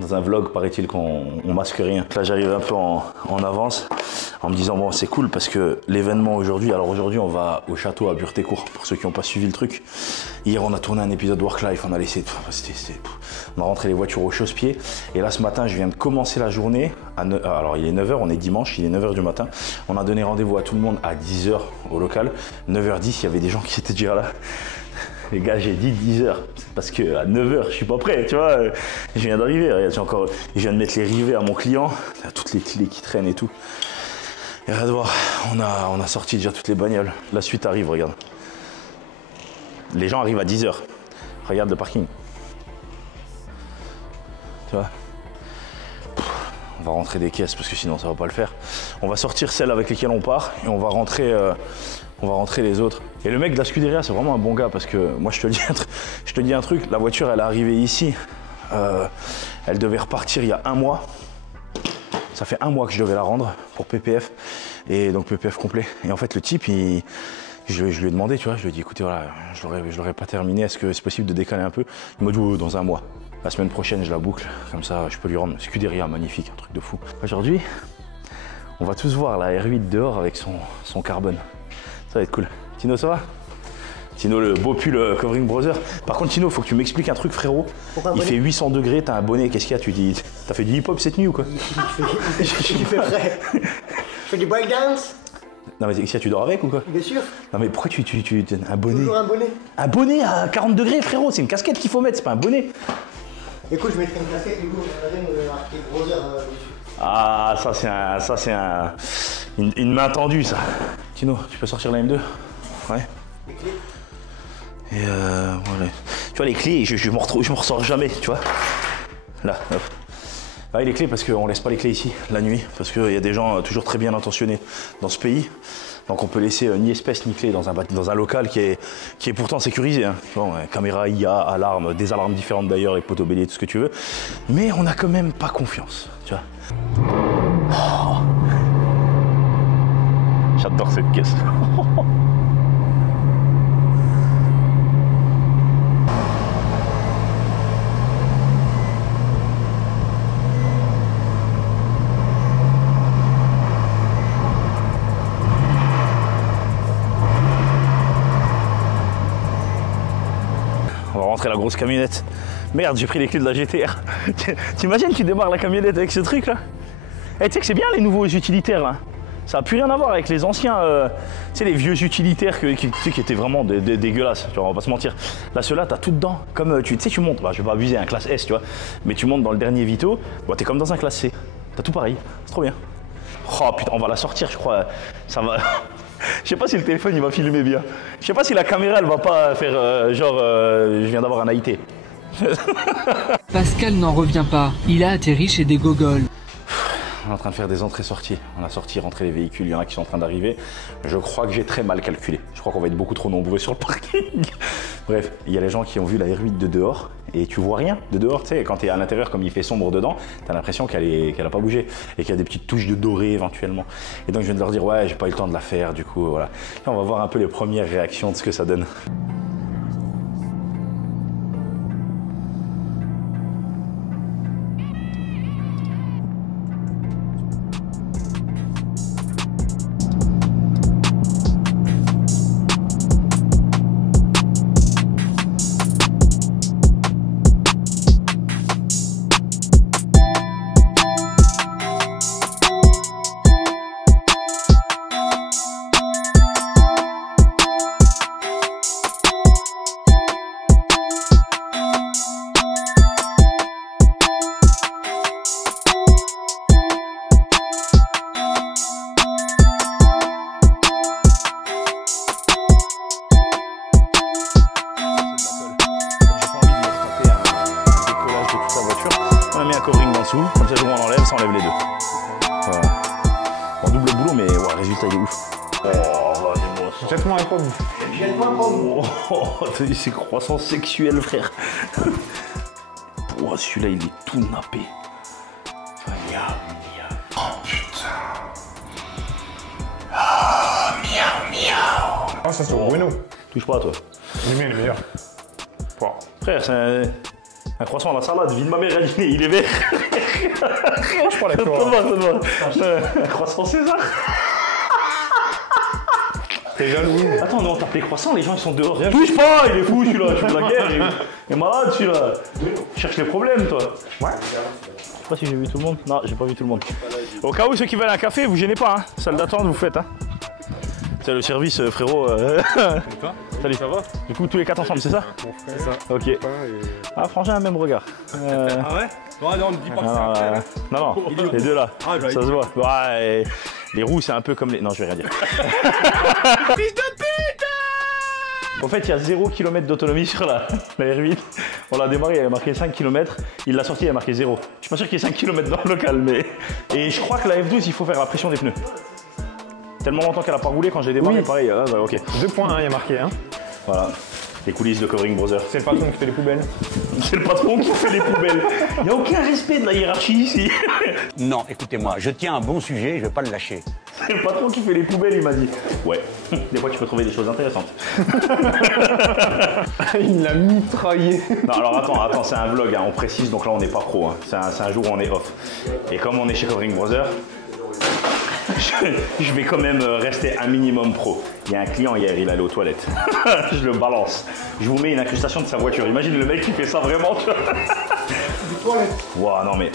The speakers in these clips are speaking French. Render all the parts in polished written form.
dans un vlog, paraît-il qu'on masque rien. Là, j'arrive un peu en avance en me disant bon, c'est cool parce que l'événement aujourd'hui, alors aujourd'hui, on va au château à Burtécourt pour ceux qui n'ont pas suivi le truc. Hier, on a tourné un épisode Work Life, on a laissé, on a rentré les voitures au chausse-pied. Et là, ce matin, je viens de commencer la journée. Alors, il est 9h, on est dimanche, il est 9h du matin. On a donné rendez-vous à tout le monde à 10h au local. 9h10, il y avait des gens qui étaient déjà là. Les gars, j'ai dit 10h, parce qu'à 9h, je suis pas prêt, tu vois. Je viens d'arriver, je viens de mettre les rivets à mon client, il y a toutes les clés qui traînent et tout. Et regarde voir, on a sorti déjà toutes les bagnoles. La suite arrive, regarde. Les gens arrivent à 10h. Regarde le parking. Tu vois. On va rentrer des caisses parce que sinon ça va pas le faire. On va sortir celles avec lesquelles on part et on va rentrer les autres. Et le mec de la Scuderia, c'est vraiment un bon gars parce que moi je te dis un truc, la voiture elle est arrivée ici, elle devait repartir il y a 1 mois. Ça fait 1 mois que je devais la rendre pour PPF, et donc PPF complet. Et en fait le type, je lui ai demandé, tu vois, je lui ai dit écoutez voilà, je l'aurais pas terminé, est-ce que c'est possible de décaler un peu? Il m'a dit oh, dans 1 mois. La semaine prochaine je la boucle, comme ça je peux lui rendre. Scuderia magnifique, un truc de fou. Aujourd'hui, on va tous voir la R8 dehors avec son carbone. Ça va être cool. Tino, ça va? Tino, le beau pull Covering Brother. Par contre, Tino, faut que tu m'expliques un truc, frérot. Il fait 800 degrés, t'as un bonnet, qu'est-ce qu'il y a? Tu dis, t'as fait du hip-hop cette nuit ou quoi? Je fais vrai. Je fais du breakdance. Non, mais qu'est-ce qu'il y a, tu dors avec ou quoi? Bien sûr. Non, mais pourquoi un bonnet? Toujours un bonnet. Un bonnet à 40 degrés, frérot, c'est une casquette qu'il faut mettre, c'est pas un bonnet. Écoute, je mettrai une casquette, du coup, j'aimerais marquer Brother dessus. Ah, ça c'est une main tendue, ça. Tino, tu peux sortir la M2? Ouais. Les clés. Et voilà. Tu vois les clés, je me ressors jamais, tu vois. Là, hop. Ah, les clés parce qu'on laisse pas les clés ici la nuit, parce qu'il y a des gens toujours très bien intentionnés dans ce pays. Donc on peut laisser ni espèce ni clé dans un local qui est pourtant sécurisé. Hein. Bon, caméra, IA, alarme, des alarmes différentes d'ailleurs, les poteaux béliers, tout ce que tu veux. Mais on n'a quand même pas confiance, tu vois. Oh. J'adore cette caisse. On va rentrer la grosse camionnette. Merde, j'ai pris les clés de la GTR. T'imagines, tu démarres la camionnette avec ce truc là? Et tu sais que c'est bien les nouveaux utilitaires là. Ça n'a plus rien à voir avec les anciens, tu sais, les vieux utilitaires qui étaient vraiment dégueulasses, tu vois, on va pas se mentir. Là, ceux-là, t'as tout dedans. Comme tu sais, tu montes, bah, je vais pas abuser, un classe S, tu vois, mais tu montes dans le dernier Vito, bah, t'es comme dans un classe C. T'as tout pareil, c'est trop bien. Oh putain, on va la sortir, je crois, ça va. Je sais pas si le téléphone il va filmer bien. Je sais pas si la caméra elle va pas faire je viens d'avoir un AIT. Pascal n'en revient pas. Il a atterri chez des gogoles. On est en train de faire des entrées-sorties. On a sorti, rentré les véhicules, il y en a qui sont en train d'arriver. Je crois que j'ai très mal calculé. Je crois qu'on va être beaucoup trop nombreux sur le parking. Bref, il y a les gens qui ont vu la R8 de dehors et tu vois rien de dehors. Tu sais, quand tu es à l'intérieur, comme il fait sombre dedans, tu as l'impression qu'elle n'a pas bougé et qu'il y a des petites touches de doré éventuellement. Et donc je viens de leur dire, ouais, j'ai pas eu le temps de la faire, du coup, voilà. Là, on va voir un peu les premières réactions de ce que ça donne. Comme ça, on enlève, ça enlève les deux. Voilà. En double boulot, mais ouais, le résultat il est ouf. Oh, vas-y, moi. Jette-moi un pomme. Jette-moi un pomme. Oh, c'est croissance sexuelle, frère. Oh, celui-là, il est tout nappé. Miaou, miaou. Oh, putain. Ah, miaou, miaou. Ah, ça c'est au bueno. Touche pas, toi. Le mien est meilleur. Wow. Frère, c'est Un croissant à la salade, vie de ma mère à dîner, il est vert. Je parle avec toi. Un croissant César. T'es jaloux. Attends, non, on tape les croissants, les gens ils sont dehors. Touche pas, il est fou celui-là, tu fais la guerre, il est malade celui-là. Cherche les problèmes toi. Ouais. Je sais pas si j'ai vu tout le monde. Non, j'ai pas vu tout le monde. Au cas où ceux qui veulent un café, vous gênez pas, hein. Salle d'attente, vous faites. Hein. C'est le service, frérot. Salut, ça va? Du coup, tous les 4 ensemble, c'est ça? C'est ça. Ok. Ah, franchement, un même regard. Ah ouais? Non, on ne dit pas que c'est un non, les deux là. Ah, ça se voit. Ouais, les roues, c'est un peu comme les. Non, je vais rien dire. Fils de pute! En fait, il y a 0 km d'autonomie sur la R8. On l'a démarré, il avait marqué 5 km. Il l'a sorti, il a marqué 0. Je suis pas sûr qu'il y ait 5 km dans le local, mais. Et je crois que la F12, il faut faire la pression des pneus. Tellement longtemps qu'elle a pas roulé, quand j'ai démarré, oui. Pareil, bah, ok. 2.1, il y a marqué, hein. Voilà. Les coulisses de Covering Brothers. C'est le patron qui fait les poubelles. C'est le patron qui fait les poubelles. Il n'y a aucun respect de la hiérarchie ici. Non, écoutez-moi, je tiens un bon sujet, je vais pas le lâcher. C'est le patron qui fait les poubelles, il m'a dit. Ouais, des fois tu peux trouver des choses intéressantes. Il l'a mitraillé. Non, alors attends, c'est un vlog, hein, on précise, donc là on n'est pas pro. Hein. C'est un jour où on est off. Et comme on est chez Covering Brothers, je vais quand même rester un minimum pro. Il y a un client hier, il allait aux toilettes. Je le balance. Je vous mets une incrustation de sa voiture. Imagine le mec qui fait ça vraiment. Des toilettes. Wow, non mais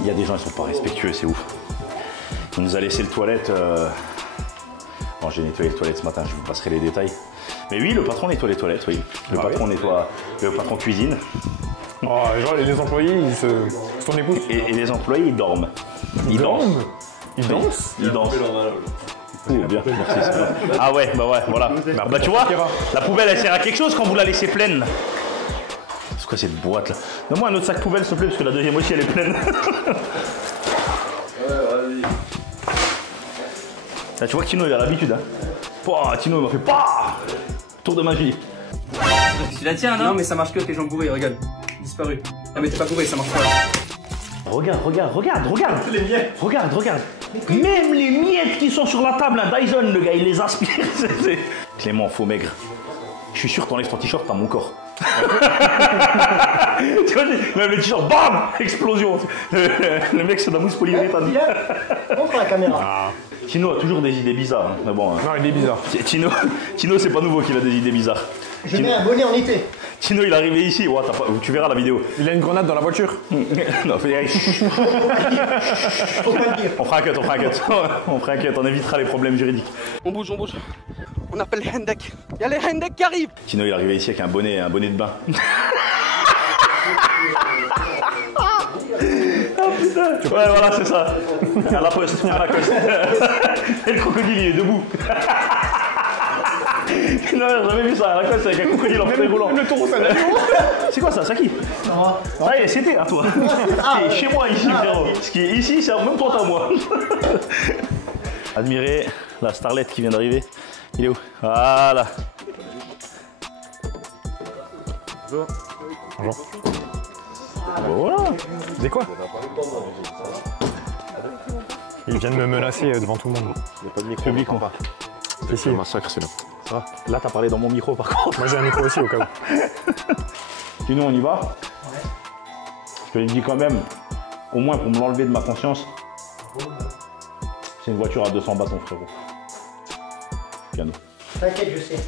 il y a des gens, ils sont pas respectueux, c'est ouf. Il nous a laissé le toilette. Bon, j'ai nettoyé le toilette ce matin, je vous passerai les détails. Mais oui, le patron nettoie les toilettes, oui. Le patron nettoie, le patron cuisine. Oh, genre les employés, ils se tournent les pouces. Et les employés, ils dorment. Ils dansent. Ils dansent? Ils dansent. Oh, bien, merci. Ah ouais, bah ouais, voilà. Bah tu vois, la poubelle, elle sert à quelque chose quand vous la laissez pleine. C'est quoi cette boîte là? Donne-moi un autre sac poubelle s'il te plaît, parce que la deuxième aussi, elle est pleine. Là, tu vois que Tino, il a l'habitude. Hein. Pouah, Tino, il m'a fait PAH tour de magie. Tu la tiens, non? Non, mais ça marche que avec les gens bourrés, regarde. Disparu. Ah, mais t'es pas bourré, ça marche pas. Regarde. Les miettes. Regarde. Même les miettes qui sont sur la table, un Dyson, le gars, il les aspire. Clément, faux maigre. Je suis sûr que t'enlèves ton t-shirt, t'as mon corps. Tu vois, même le t-shirt, bam, explosion. Le mec, c'est de la mousse polyuréthane. Montre la caméra. Ah. Tino a toujours des idées bizarres. Hein. Mais bon, non, il est bizarre. Tino, c'est pas nouveau qu'il a des idées bizarres. Je mets un bonnet en été. Tino, il est arrivé ici. Ouais, tu verras la vidéo. Il a une grenade dans la voiture. Non, faut dire. Faut pas le dire. On fera un cut. On évitera les problèmes juridiques. On bouge. On appelle les Hendek. Il y a les Hendek qui arrivent. Tino, il est arrivé ici avec un bonnet de bain. Oh putain. Ouais, voilà, c'est ça. À la poste. Et le crocodile, il est debout. Non, j'ai jamais vu ça. À la coste avec un crocodile en fauteuil roulant. Le taureau, c'est un avion. C'est quoi ça? C'est qui? Ça y est, c'était à toi. C'est chez moi ici, frérot. Ce qui est ici, c'est même toi à moi. Admirez la starlette qui vient d'arriver. Il est où? Voilà. Bonjour. Voilà. C'est quoi? Il vient de me menacer devant tout le monde. Il n'y a pas de micro. Publiquement. C'est un massacre, c'est là. Ah, là, t'as parlé dans mon micro, par contre. Moi, j'ai un micro aussi, au cas où. Sinon, on y va. Je te l'ai dit quand même, au moins pour me l'enlever de ma conscience. C'est une voiture à 200 bâtons, frérot. Piano. T'inquiète, je sais.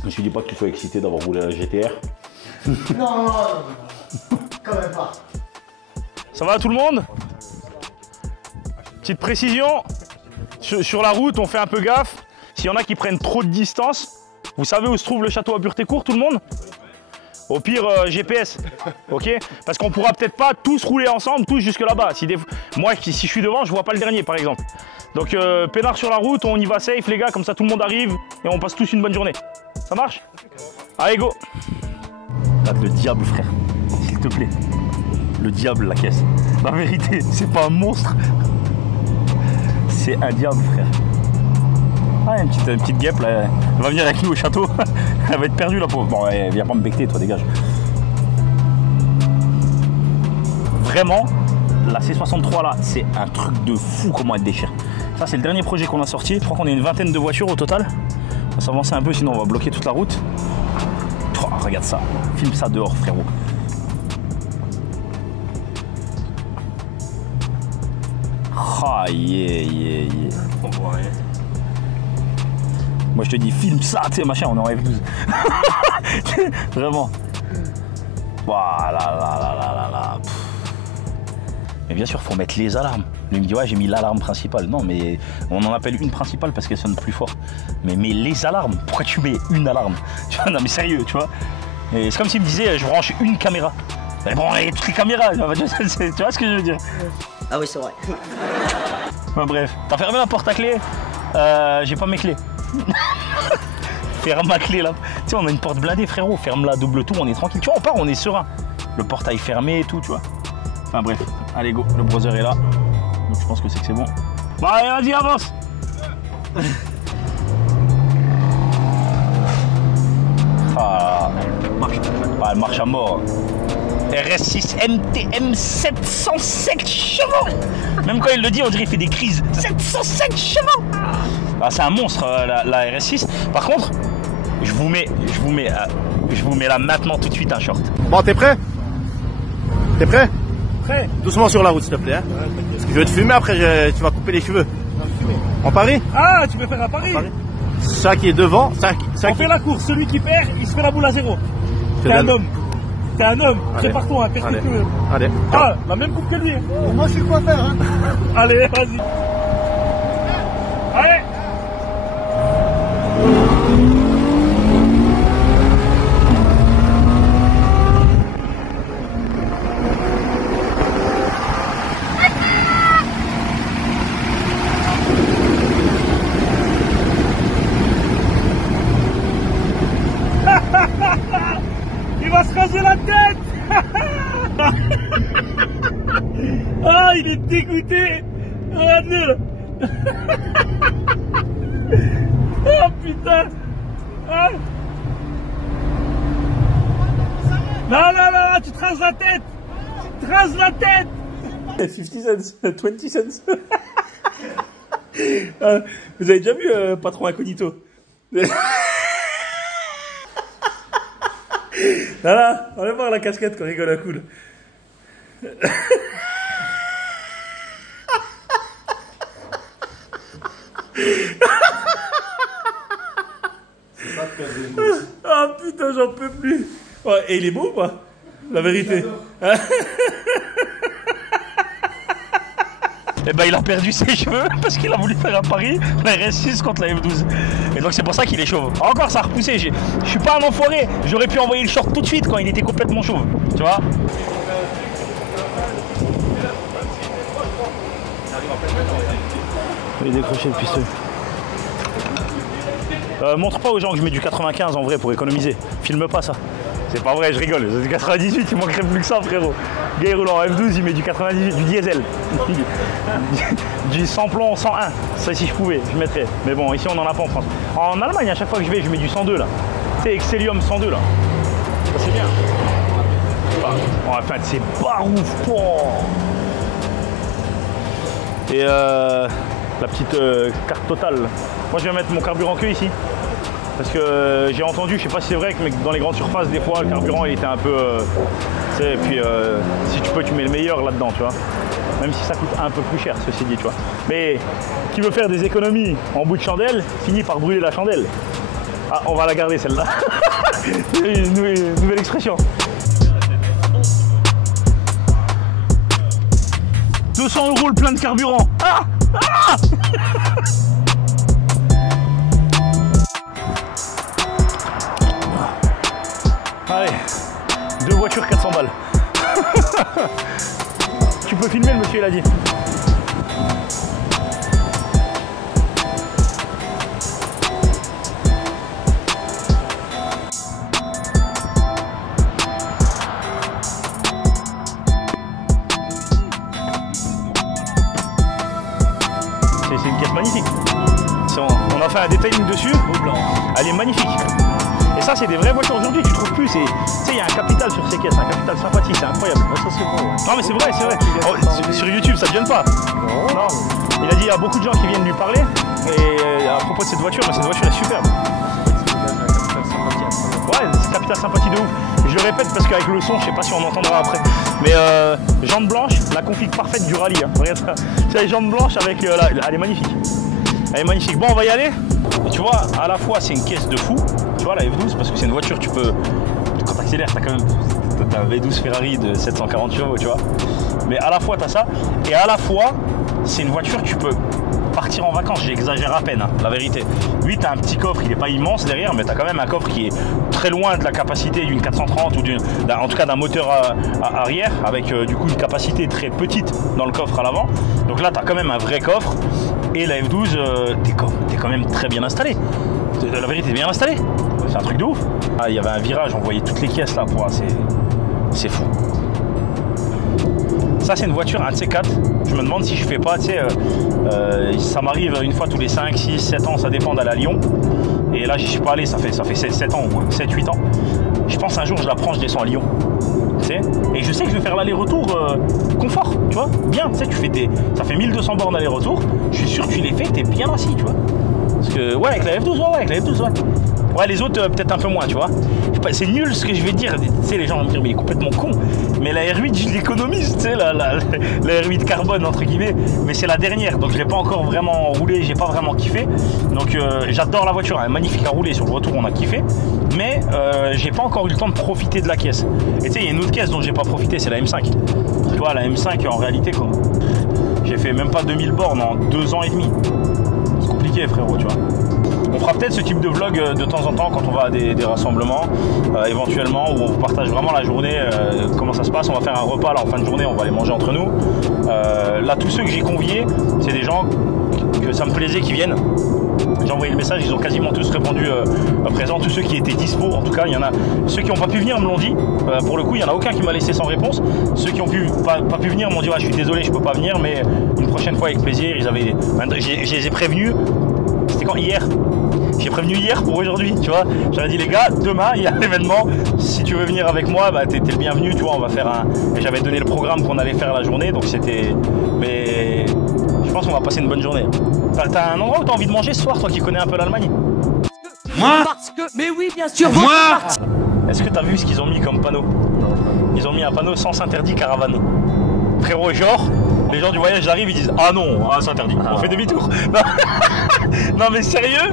Je me suis dit pas que tu sois excité d'avoir roulé la GTR. Non, quand même pas. Ça va tout le monde? Petite précision, sur la route on fait un peu gaffe. S'il y en a qui prennent trop de distance, vous savez où se trouve le château à Buretécourt, tout le monde? Au pire GPS, ok? Parce qu'on pourra peut-être pas tous rouler ensemble, tous jusque là-bas. Moi, si je suis devant, je vois pas le dernier par exemple. Donc peinard sur la route, on y va safe les gars, comme ça tout le monde arrive et on passe tous une bonne journée. Ça marche? Allez go! Regarde le diable frère, s'il te plaît. Le diable la caisse. La vérité, c'est pas un monstre. C'est un diable frère. Ah, une petite guêpe là, elle va venir avec nous au château. Elle va être perdue la pauvre. Bon, viens pas me becter toi, dégage. Vraiment, la C63 là, c'est un truc de fou comment elle déchire. Ça c'est le dernier projet qu'on a sorti. Je crois qu'on est une vingtaine de voitures au total. On va s'avancer un peu sinon on va bloquer toute la route. regarde ça. Filme ça dehors, frérot. Ah, yeah. On voit rien. Moi je te dis, filme ça, tu sais, machin, on est en F12. Vraiment. Voilà, là. Mais bien sûr, faut mettre les alarmes. Lui me dit, ouais, j'ai mis l'alarme principale. Non, mais on en appelle une principale parce qu'elle sonne plus fort. Mais les alarmes, pourquoi tu mets une alarme? Tu vois, non, mais sérieux, tu vois. Et c'est comme s'il me disait, je branche une caméra. Mais bon, il y a toutes les caméras, tu vois ce que je veux dire? Ah oui, c'est vrai. Enfin, bref, t'as fermé la porte à clé? J'ai pas mes clés. Ferme ma clé là. Tu sais, on a une porte blindée, frérot. Ferme-la, double tour, on est tranquille. Tu vois, on part, on est serein. Le portail fermé et tout, tu vois. Enfin bref, allez go, le browser est là. Donc je pense que c'est bon. Bon, allez, vas-y, avance. Ah, elle marche à mort. RS6 MTM 707 chevaux. Même quand il le dit, on dirait qu'il fait des crises. 707 chevaux. Ah, c'est un monstre la RS6. Par contre, je vous mets là maintenant tout de suite un short. Bon, t'es prêt? T'es prêt? Prêt. Doucement sur la route, s'il te plaît. Hein. Parce que je vais te fumer après, tu vas couper les cheveux. En Paris? Ah, tu peux faire à Paris? Ça qui est devant, on fait la course, celui qui perd, il se fait la boule à zéro. T'es un homme. T'es un homme, prépare-toi, hein, qu'est-ce que tu veux? Allez. Ah, la même coupe que lui. Moi, je suis le coiffeur. Hein. Allez, vas-y. Allez. Il va se raser la tête. Ah, il est dégoûté. Regardez là. Oh putain. Ah. Non, tu te rases la tête. Tu te rases la tête. 50 cents, 20 cents. Vous avez déjà vu Patron Incognito? Là, on va voir la casquette qu'on rigole à coude. Ah putain, j'en peux plus. Ouais, et il est beau ou pas? La vérité. Et ben il a perdu ses cheveux parce qu'il a voulu faire un pari, la RS6 contre la F12. Et donc c'est pour ça qu'il est chauve. Encore ça a repoussé, je suis pas un enfoiré, j'aurais pu envoyer le short tout de suite quand il était complètement chauve, tu vois. Il est décroché le pistolet. Montre pas aux gens que je mets du 95 en vrai pour économiser. Filme pas ça. C'est pas vrai, je rigole. C'est du 98, il manquerait plus que ça, frérot. Le gars il roule en F12, il met du 98, du diesel. Du sans-plomb 101. Ça, si je pouvais, je mettrais. Mais bon, ici on en a pas en France. En Allemagne, à chaque fois que je mets du 102 là. C'est Excellium 102 là. Ça c'est bien. Enfin, c'est barouf. Et la petite carte totale. Moi je vais mettre mon carburant que ici. Parce que j'ai entendu, je sais pas si c'est vrai, mais dans les grandes surfaces, des fois, le carburant il était un peu... tu sais, et puis si tu peux, tu mets le meilleur là-dedans, tu vois. Même si ça coûte un peu plus cher, ceci dit, tu vois. Mais qui veut faire des économies en bout de chandelle, finit par brûler la chandelle. Ah, on va la garder celle-là. Une nouvelle expression. 200 € le plein de carburant. Ah, ah. Allez, 2 voitures, 400 balles. Tu peux filmer, le monsieur, il a dit. C'est une caisse magnifique. On a fait un detailing dessus. Elle est magnifique. Et ça, c'est des vraies voitures aujourd'hui, tu trouves plus. Tu sais, il y a un capital sur ces caisses, un capital sympathie, c'est incroyable. Ça, c'est bon. Ouais. Non, mais c'est vrai, c'est vrai. Oh, sur YouTube, ça ne gêne pas. Non. Il a dit, il y a beaucoup de gens qui viennent lui parler. Et à propos de cette voiture, mais cette voiture est superbe. Ouais, c'est capital sympathie de ouf. Je le répète parce qu'avec le son, je sais pas si on entendra après. Mais jante blanche, la config parfaite du rallye. Hein. Regarde ça. C'est les jantes blanches avec elle est magnifique. Elle est magnifique. Bon, on va y aller. Et tu vois, à la fois, c'est une caisse de fou. Tu vois, la F12, parce que c'est une voiture, tu peux. Quand tu accélères, tu as quand même. T'as un V12 Ferrari de 740 chevaux, tu vois. Mais à la fois, tu as ça. Et à la fois, c'est une voiture, tu peux partir en vacances. J'exagère à peine, hein, la vérité. Oui, tu as un petit coffre, il n'est pas immense derrière, mais tu as quand même un coffre qui est très loin de la capacité d'une 430 ou en tout cas d'un moteur arrière, avec du coup une capacité très petite dans le coffre à l'avant. Donc là, tu as quand même un vrai coffre. Et la F12, t'es quand même très bien installé. La vérité, t'es bien installé. C'est un truc de ouf. Ah, il y avait un virage, on voyait toutes les caisses là. C'est fou. Ça, c'est une voiture, un de ces 4. Je me demande si je fais pas, tu sais, ça m'arrive une fois tous les 5, 6, 7 ans, ça dépend d'aller à Lyon. Et là, j'y suis pas allé, ça fait 7 ans au moins, 7, 8 ans. Je pense un jour, je la prends, je descends à Lyon. Tu sais, et je sais que je vais faire l'aller-retour confort, tu vois, bien, tu sais, ça fait 1200 bornes aller-retour, je suis sûr que tu les fais, t'es bien assis, tu vois. Parce que, ouais, avec la F12, ouais, avec la F12, ouais. Ouais, les autres, peut-être un peu moins, tu vois. C'est nul ce que je vais dire, tu sais, les gens vont me dire, mais il est complètement con. Mais la R8, je l'économise, tu sais, la R8 carbone, entre guillemets, mais c'est la dernière, donc je l'ai pas encore vraiment roulé, j'ai pas vraiment kiffé. Donc, j'adore la voiture, elle est magnifique à rouler, sur le retour, on a kiffé. Mais j'ai pas encore eu le temps de profiter de la caisse. Et tu sais, il y a une autre caisse dont j'ai pas profité, c'est la M5. Tu vois, la M5, en réalité, quoi. J'ai fait même pas 2000 bornes en 2 ans et demi. C'est compliqué, frérot, tu vois. On fera peut-être ce type de vlog de temps en temps quand on va à des rassemblements, éventuellement, où on vous partage vraiment la journée, comment ça se passe. On va faire un repas là en fin de journée, on va aller manger entre nous. Là, tous ceux que j'ai conviés, c'est des gens que ça me plaisait qu'ils viennent. J'ai envoyé le message, ils ont quasiment tous répondu présent. Tous ceux qui étaient dispo, en tout cas, il y en a. Ceux qui n'ont pas pu venir me l'ont dit. Pour le coup, il n'y en a aucun qui m'a laissé sans réponse. Ceux qui n'ont pas pu venir m'ont dit, ouais, je suis désolé, je peux pas venir, mais une prochaine fois avec plaisir. Je les ai prévenus. C'était quand? Hier. J'ai prévenu hier pour aujourd'hui, tu vois. J'avais dit, les gars, demain il y a l'événement. Si tu veux venir avec moi, bah t'es le bienvenu, tu vois. On va faire un. Et j'avais donné le programme qu'on allait faire la journée, donc c'était. Mais je pense qu'on va passer une bonne journée. T'as un endroit où t'as envie de manger ce soir, toi qui connais un peu l'Allemagne? Moi mais oui, bien sûr, moi. Est-ce que t'as vu ce qu'ils ont mis comme panneau? Ils ont mis un panneau sens interdit caravane. Frérot, genre, les gens du voyage arrivent, ils disent, ah non, c'est interdit, on fait demi-tour. Non mais sérieux?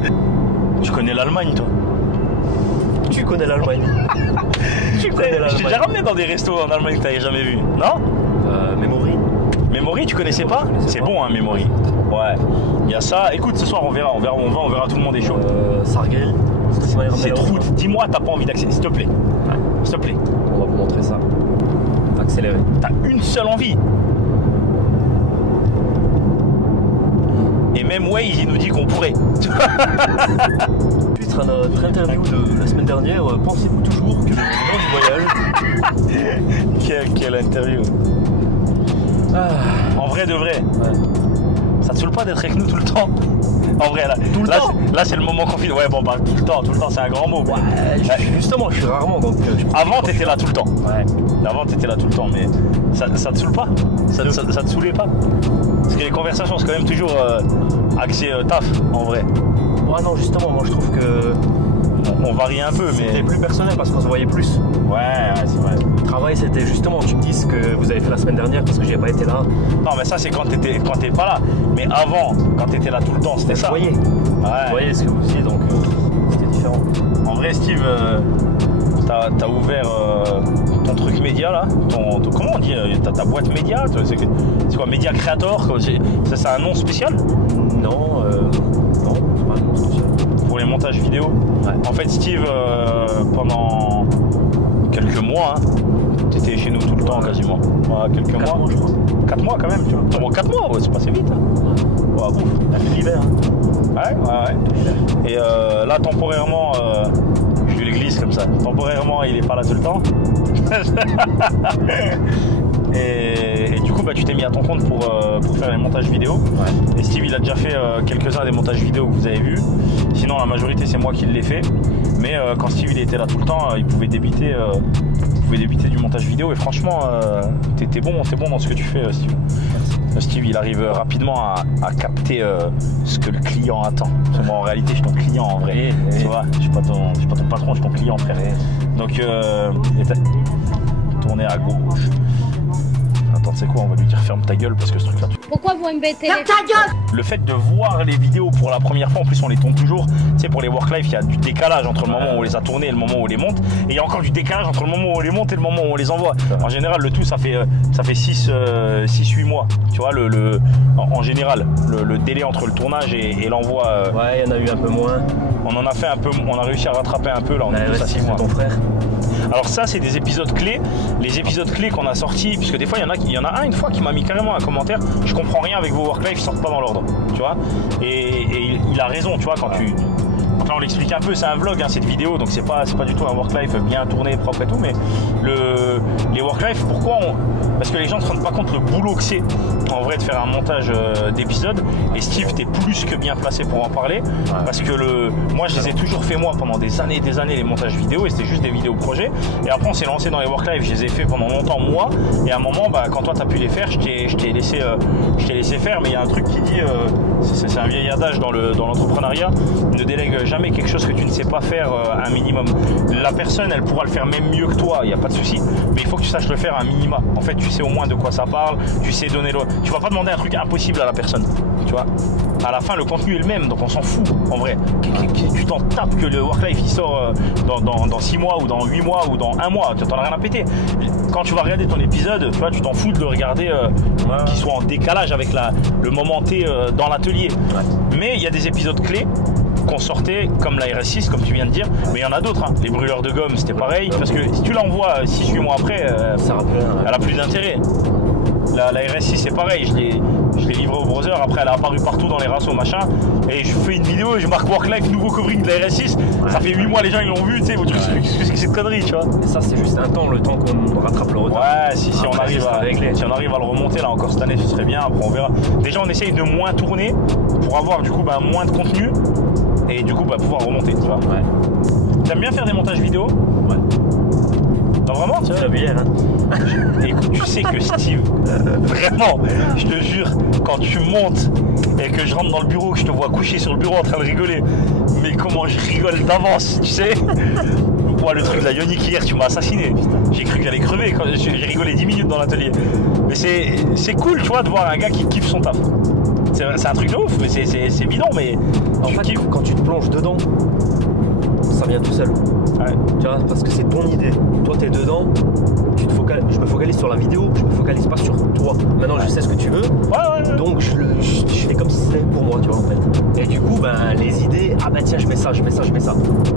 Tu connais l'Allemagne, toi? Tu connais l'Allemagne. Je t'ai déjà ramené dans des restos en Allemagne que t'avais jamais vu, non? Memory. Memory, tu connaissais pas? C'est bon, hein, Memory. Ouais. Il y a ça. Écoute, ce soir, on verra tout le monde est chaud. Sargel. Cette route, dis-moi, t'as pas envie d'accélérer, s'il te plaît. Ouais. S'il te plaît. On va vous montrer ça. Accélérer. T'as une seule envie. Et même Waze, il nous dit qu'on pourrait. Suite à notre interview de la semaine dernière, pensez-vous toujours que le grand du voyage... Quelle interview. En vrai de vrai. Ouais. Ça te saoule pas d'être avec nous tout le temps? En vrai, là c'est le moment qu'on fait. Ouais, bon, bah, tout le temps, c'est un grand mot. Ouais, justement, je suis rarement donc. Avant, t'étais là tout le temps. Ouais. Avant, t'étais là tout le temps, mais ça te saoule pas? Ça te saoulait pas? Parce que les conversations, c'est quand même toujours axé taf, en vrai. Ouais, non, justement, moi je trouve que. On varie un peu, mais. C'était plus personnel parce qu'on se voyait plus. Ouais, c'est vrai. Le travail, c'était justement, tu me dis ce que vous avez fait la semaine dernière parce que j'ai pas été là. Non, mais ça, c'est quand t'es pas là. Mais avant, quand t'étais là tout le temps, c'était ça. Vous voyez. Ouais. Vous voyez ce que vous faisiez, donc c'était différent. En vrai, Steve, t'as ouvert ton truc média là. Comment on dit? Ta boîte média? C'est quoi? Média Creator? Ça, c'est un nom spécial? Non, c'est pas un nom spécial. Pour les montages vidéo? Ouais. En fait, Steve, pendant quelques mois, t'étais chez nous tout le temps quasiment. Ouais, quelques 4 mois. Je crois. 4 mois quand même, tu vois. Bon, 4 mois, ouais, c'est passé vite. Hein. Ouais, ouf. La fin de l'hiver. Ouais. Et là, temporairement, je lui glisse comme ça. Temporairement, il est pas là tout le temps. Et du coup, bah, tu t'es mis à ton compte pour faire les montages vidéo. Ouais. Et Steve, il a déjà fait quelques-uns des montages vidéo que vous avez vus. Sinon, la majorité, c'est moi qui l'ai fait. Mais quand Steve il était là tout le temps, il pouvait débiter du montage vidéo. Et franchement, t'es bon dans ce que tu fais, Steve. Steve, il arrive rapidement à capter ce que le client attend. Parce que moi, en réalité, je suis ton client en vrai. Tu vois, je suis pas ton patron, je suis ton client, frère. Donc, tourner à gauche. Attends, tu sais quoi, on va lui dire ferme ta gueule parce que ce truc là. Pourquoi vous embêtez les... Le fait de voir les vidéos pour la première fois, en plus on les tourne toujours. Tu sais, pour les work life, il y a du décalage entre le moment où on les a tournés et le moment où on les monte. Et il y a encore du décalage entre le moment où on les monte et le moment où on les envoie. En général, le tout ça fait 6-8 mois. Tu vois, en général, le délai entre le tournage et l'envoi. Ouais, il y en a eu un peu moins. On en a fait un peu, on a réussi à rattraper un peu là, on est tous à 6 mois. Ton frère. Alors ça c'est des épisodes clés, les épisodes clés qu'on a sortis, puisque des fois il y en a un une fois qui m'a mis carrément un commentaire, je comprends rien avec vos work life, ils sortent pas dans l'ordre, tu vois, et il a raison, tu vois, quand tu... Donc là on l'explique un peu, c'est un vlog hein, cette vidéo, donc c'est pas du tout un work life bien tourné, propre et tout, mais les work life, pourquoi parce que les gens ne se rendent pas compte le boulot que c'est en vrai de faire un montage d'épisodes, et Steve t'es plus que bien placé pour en parler, parce que moi je les ai toujours fait moi pendant des années les montages vidéo, et c'était juste des vidéos projets, et après on s'est lancé dans les work life, je les ai fait pendant longtemps moi, et à un moment quand toi t'as pu les faire, je t'ai laissé faire, mais il y a un truc qui dit, c'est un vieil adage dans l'entrepreneuriat, ne délègue jamais quelque chose que tu ne sais pas faire un minimum. La personne elle pourra le faire même mieux que toi, il n'y a pas de souci, mais il faut que tu saches le faire un minima. En fait tu sais au moins de quoi ça parle, tu sais donner tu vas pas demander un truc impossible à la personne, tu vois. À la fin le contenu est le même, donc on s'en fout en vrai. Tu t'en tapes que le work life il sort dans 6 mois ou dans 8 mois ou dans 1 mois, tu t'en as rien à péter. Quand tu vas regarder ton épisode, tu vois, tu t'en fous de le regarder qu'il soit en décalage avec le moment T dans l'atelier. Mais il y a des épisodes clés qu'on sortait comme la RS6 comme tu viens de dire, mais il y en a d'autres hein. Les brûleurs de gomme c'était pareil, parce que si tu l'envoies 6-8 mois après elle a plus d'intérêt. La RS6 c'est pareil, je l'ai livré au browser, après elle a apparu partout dans les rassos machin, et je fais une vidéo et je marque work life nouveau covering de la RS6, ça fait 8 mois les gens ils l'ont vu, tu sais, qu'est-ce que c'est de connerie, tu vois. Et ça c'est juste un temps, le temps qu'on rattrape le retard. Ouais, si on arrive à le remonter là encore cette année ce serait bien, après on verra. Déjà on essaye de moins tourner pour avoir du coup moins de contenu et du coup pouvoir remonter, tu vois. Ouais. T'aimes bien faire des montages vidéo? Ouais. Non vraiment? C'est la bière hein. Écoute, tu sais que Steve, vraiment, je te jure, quand tu montes et que je rentre dans le bureau, que je te vois couché sur le bureau en train de rigoler, mais comment je rigole d'avance, tu sais. Moi, le truc de la Ioniq hier, tu m'as assassiné. J'ai cru que j'allais crever quand j'ai rigolé 10 minutes dans l'atelier. Mais c'est cool, tu vois, de voir un gars qui kiffe son taf. C'est un truc de ouf, mais c'est bidon, mais en fait, quand tu te plonges dedans, ça vient tout seul. Ouais. Tu vois, parce que c'est ton idée. Toi, t'es dedans, je me focalise sur la vidéo, je me focalise pas sur toi. Maintenant, je sais ce que tu veux, donc je fais comme si c'était pour moi, tu vois, en fait. Et du coup, les idées, tiens, je mets ça.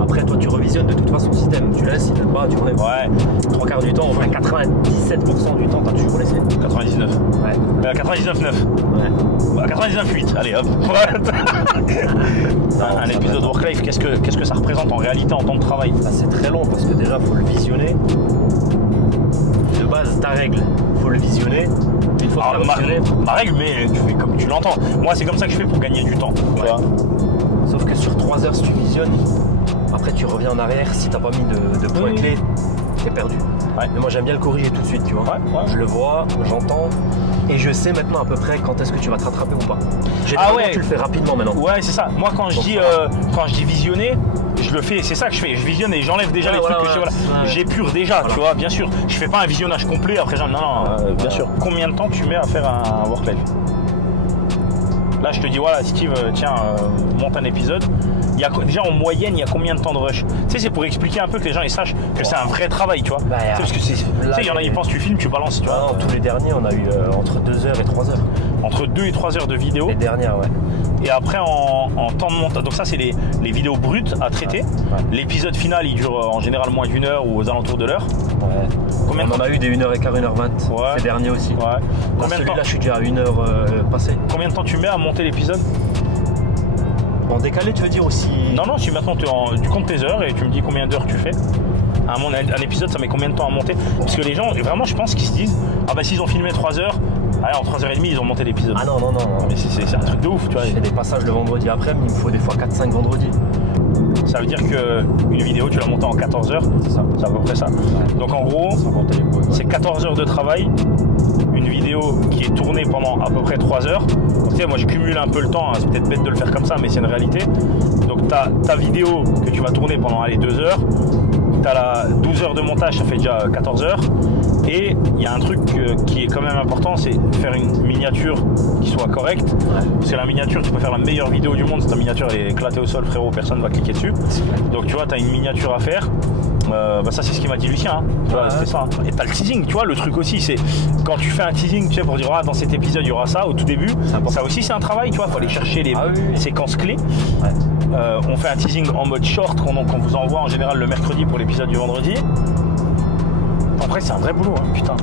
Après, toi, tu revisionnes de toute façon si t'aimes. Tu laisses, si t'aimes pas, tu enlèves. Ouais. 3/4 du temps, 97% du temps, t'as toujours laissé. 99. Ouais. 99,9. Ouais. 99,8. Allez, hop. Un épisode work life, qu'est-ce que ça représente en réalité en temps de travail? C'est très long parce que déjà, faut le visionner. De base, ta règle, faut le visionner. Une fois que tu l'as visionné, ma règle, mais tu fais comme tu l'entends. Moi, c'est comme ça que je fais pour gagner du temps. Tu vois. Sauf que sur 3 heures, si tu visionnes, après tu reviens en arrière. Si t'as pas mis de points clés, t'es perdu. Ouais. Mais moi, j'aime bien le corriger tout de suite, tu vois. Je le vois, j'entends. Et je sais maintenant à peu près quand est-ce que tu vas te rattraper ou pas. Généralement, tu le fais rapidement maintenant. Ouais, c'est ça. Moi, quand je dis visionner, je le fais, c'est ça que je fais. Je visionne et j'enlève déjà les trucs que j'épure déjà, tu vois, bien sûr. Je fais pas un visionnage complet après non, bien sûr. Combien de temps tu mets à faire un work life? Là, je te dis, voilà, Steve, tiens, monte un épisode. Déjà, en moyenne, il y a combien de temps de rush? Tu sais, c'est pour expliquer un peu que les gens ils sachent que c'est un vrai travail, tu vois. Parce que il y en a, ils pensent, tu filmes, tu balances, tu vois. Non, tous les derniers, on a eu entre 2 heures et 3 heures. Entre 2 et 3 heures de vidéo. Les dernières, ouais. Et après, en temps de montage, donc ça, c'est les vidéos brutes à traiter. L'épisode final, il dure en général moins d'1 heure ou aux alentours de l'heure. Ouais. Combien on en a eu des 1h15, 1h20. Les derniers aussi. Ouais. Combien de temps? Là, je suis déjà à 1 heure passée. Combien de temps tu mets à monter l'épisode? En décalé, tu veux dire aussi? Non, si maintenant tu comptes tes heures et tu me dis combien d'heures tu fais. Un épisode, ça met combien de temps à monter? Parce que les gens, vraiment, je pense qu'ils se disent, s'ils ont filmé 3 heures, en 3h30, ils ont monté l'épisode. Ah non. Mais c'est un truc de ouf, tu vois. Je fais des passages le vendredi après, mais il me faut des fois 4-5 vendredis. Ça veut dire qu'une vidéo, tu l'as montée en 14 heures. C'est ça. C'est à peu près ça. Ouais. Donc en gros, c'est 14 heures de travail. Une vidéo qui est tournée pendant à peu près 3 heures. Donc, tu sais, moi je cumule un peu le temps, c'est peut-être bête de le faire comme ça, mais c'est une réalité. Donc ta vidéo que tu vas tourner pendant 2 heures, tu as 12 heures de montage, ça fait déjà 14 heures. Et il y a un truc qui est quand même important, c'est faire une miniature qui soit correcte. Parce que la miniature, tu peux faire la meilleure vidéo du monde, si ta miniature est éclatée au sol, frérot, personne ne va cliquer dessus. Donc tu vois, tu as une miniature à faire. Bah ça c'est ce qu'il m'a dit Lucien, hein. C'était ça. Et t'as le teasing, tu vois, le truc aussi c'est quand tu fais un teasing, tu sais, pour dire ah, dans cet épisode il y aura ça au tout début, ça aussi c'est un travail, tu vois, il faut aller chercher les séquences clés. On fait un teasing en mode short qu'on vous envoie en général le mercredi pour l'épisode du vendredi. Après c'est un vrai boulot, hein, putain.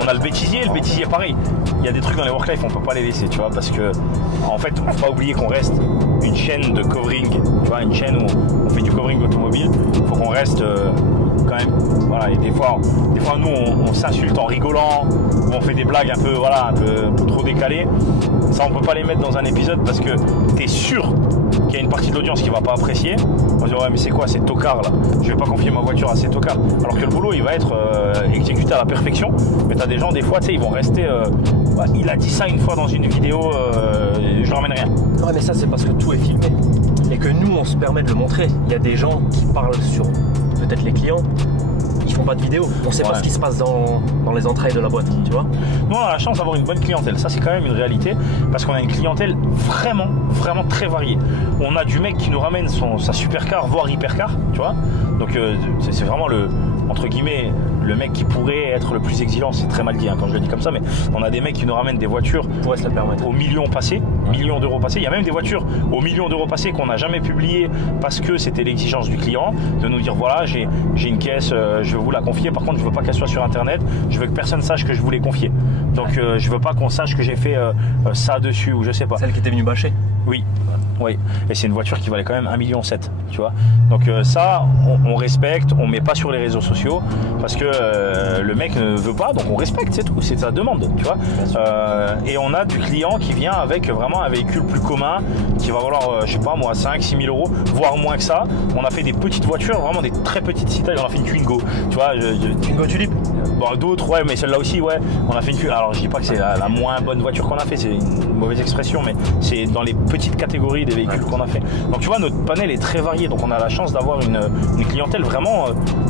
On a le bêtisier pareil. Il y a des trucs dans les work-life, on peut pas les laisser, tu vois, parce que en fait, faut pas oublier qu'on reste une chaîne de covering, tu vois, une chaîne où on fait du covering automobile. Faut qu'on reste quand même, voilà. Et des fois nous on s'insulte en rigolant, ou on fait des blagues un peu, voilà, un peu trop décalées. Ça on peut pas les mettre dans un épisode parce que t'es sûr qu'il y a une partie de l'audience qui va pas apprécier. On se dit ouais mais c'est quoi ces tocards là, je vais pas confier ma voiture à ces tocards, alors que le boulot il va être exécuté à la perfection. Mais t'as des gens des fois, tu sais, ils vont rester il a dit ça une fois dans une vidéo, je ramène rien. Ouais mais ça c'est parce que tout est filmé et que nous on se permet de le montrer. Il y a des gens qui parlent sur peut-être les clients, ils font pas de vidéo, on sait pas ce qui se passe dans les entrailles de la boîte, tu vois. Nous on a la chance d'avoir une bonne clientèle, ça c'est quand même une réalité, parce qu'on a une clientèle vraiment très variée. On a du mec qui nous ramène sa supercar, voire hypercar, tu vois. Donc c'est vraiment entre guillemets, le mec qui pourrait être le plus exigeant, c'est très mal dit hein, quand je le dis comme ça, mais on a des mecs qui nous ramènent des voitures aux millions passés, millions d'euros passés. Il y a même des voitures aux millions d'euros passés qu'on n'a jamais publiées parce que c'était l'exigence du client de nous dire voilà, j'ai une caisse, je veux vous la confier, par contre je veux pas qu'elle soit sur internet, je veux que personne sache que je vous l'ai confiée. Donc je veux pas qu'on sache que j'ai fait ça dessus ou je sais pas. Celle qui était venue bâcher. Oui. Oui, et c'est une voiture qui valait quand même 1,7 million, tu vois. Donc ça, on respecte, on met pas sur les réseaux sociaux parce que le mec ne veut pas, donc on respecte, c'est tout, c'est sa demande, tu vois. Et on a du client qui vient avec vraiment un véhicule plus commun qui va valoir, je sais pas moi, 5-6 000 euros, voire moins que ça. On a fait des petites voitures, vraiment des très petites citailles, on a fait une Twingo, tu vois. Twingo Tulip. Bon, d'autres, ouais, mais celle-là aussi, ouais. On a fait une. Alors, je dis pas que c'est la moins bonne voiture qu'on a fait, c'est une mauvaise expression, mais c'est dans les petites catégories des véhicules qu'on a fait. Donc, tu vois, notre panel est très varié, donc on a la chance d'avoir une clientèle vraiment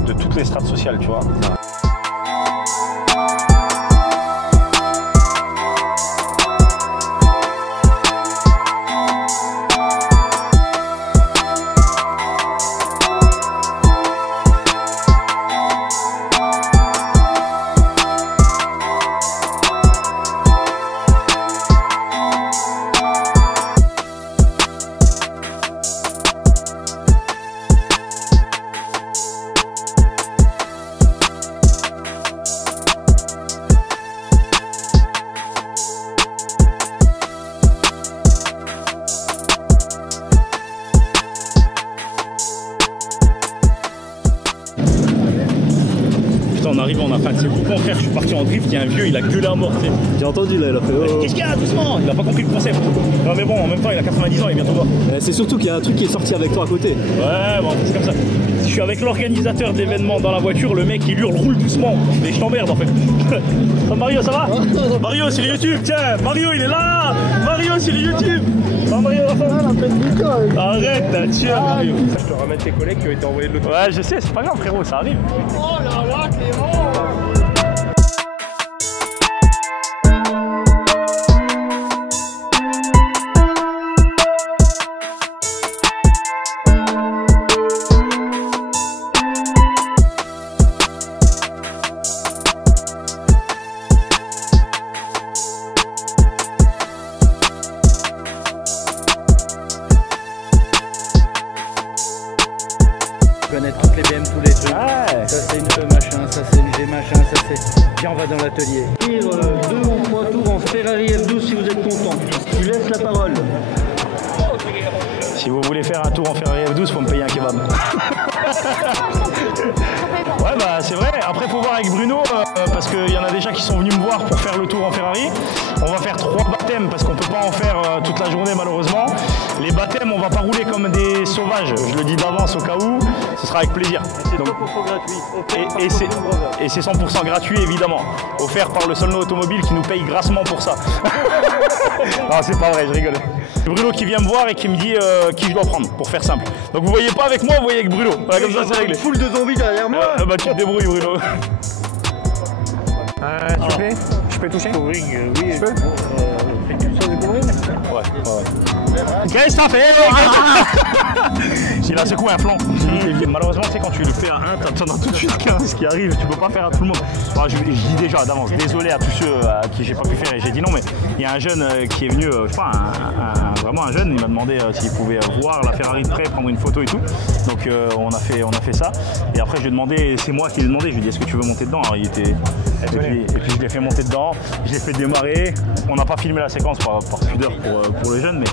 de toutes les strates sociales, tu vois. On arrive, on a fait un de ses boucons, frère, je suis parti en drift, il y a un vieux, il a gueulé à mort, tu sais. J'ai entendu là, il a fait qu'est-ce qu'il y a, doucement? Il a pas compris le concept. Non mais bon, en même temps, il a 90 ans, il est bientôt mort. C'est surtout qu'il y a un truc qui est sorti avec toi à côté. Ouais, bon, c'est comme ça. Je suis avec l'organisateur de l'événement dans la voiture, le mec il hurle, roule doucement. Mais je t'emmerde en fait. Mario, ça va? Mario, c'est le YouTube, tiens, Mario il est là. Mario, c'est le YouTube. Mario, arrête, t'as tué Mario. Je te ramène tes collègues qui ont été envoyés de l'autre. Ouais, je sais, c'est pas grave frérot, ça arrive. Oh là là, Clément! Connaître toutes les BM, tous les trucs. Ouais. Ça c'est une E machin, ça c'est une G machin, ça c'est... Viens, on va dans l'atelier. Tire 2 ou 3 tours en Ferrari F12 si vous êtes content. Tu laisses la parole. Si vous voulez faire un tour en Ferrari F12, faut me payer un kebab. Ouais bah c'est vrai, après faut voir avec Bruno parce qu'il y en a déjà qui sont venus me voir pour faire le tour en Ferrari. On va faire 3 baptêmes parce qu'on peut pas en faire toute la journée malheureusement. Les baptêmes on va pas rouler comme des sauvages, je le dis d'avance au cas où, ce sera avec plaisir. C'est 100% gratuit. Et c'est 100% gratuit évidemment, offert par le Solno Automobile qui nous paye grassement pour ça. Non c'est pas vrai, je rigole. Bruno qui vient me voir et qui me dit qui je dois prendre pour faire simple. Donc vous voyez pas avec moi, vous voyez avec Bruno. Voilà, comme ça c'est réglé. Foule de zombies derrière moi. Bah tu te débrouilles Bruno. S'il vous plaît, je peux toucher? Oui, je peux. Ouais. Qu'est-ce que ça fait? Il a secoué un flanc. Malheureusement, tu sais, quand tu le fais à 1, t'en as tout de suite 15 qui arrivent. Tu peux pas faire à tout le monde. Bon, je dis déjà d'avance, désolé à tous ceux à qui j'ai pas pu faire et j'ai dit non, mais il y a un jeune qui est venu, je sais pas, vraiment un jeune, il m'a demandé s'il pouvait voir la Ferrari de près, prendre une photo et tout. Donc on a fait ça. Et après, je lui ai demandé, c'est moi qui lui ai demandé, je lui ai dit est-ce que tu veux monter dedans? Alors il était. Et puis je l'ai fait monter dedans, je l'ai fait démarrer. On n'a pas filmé la séquence par pudeur pour le jeune, mais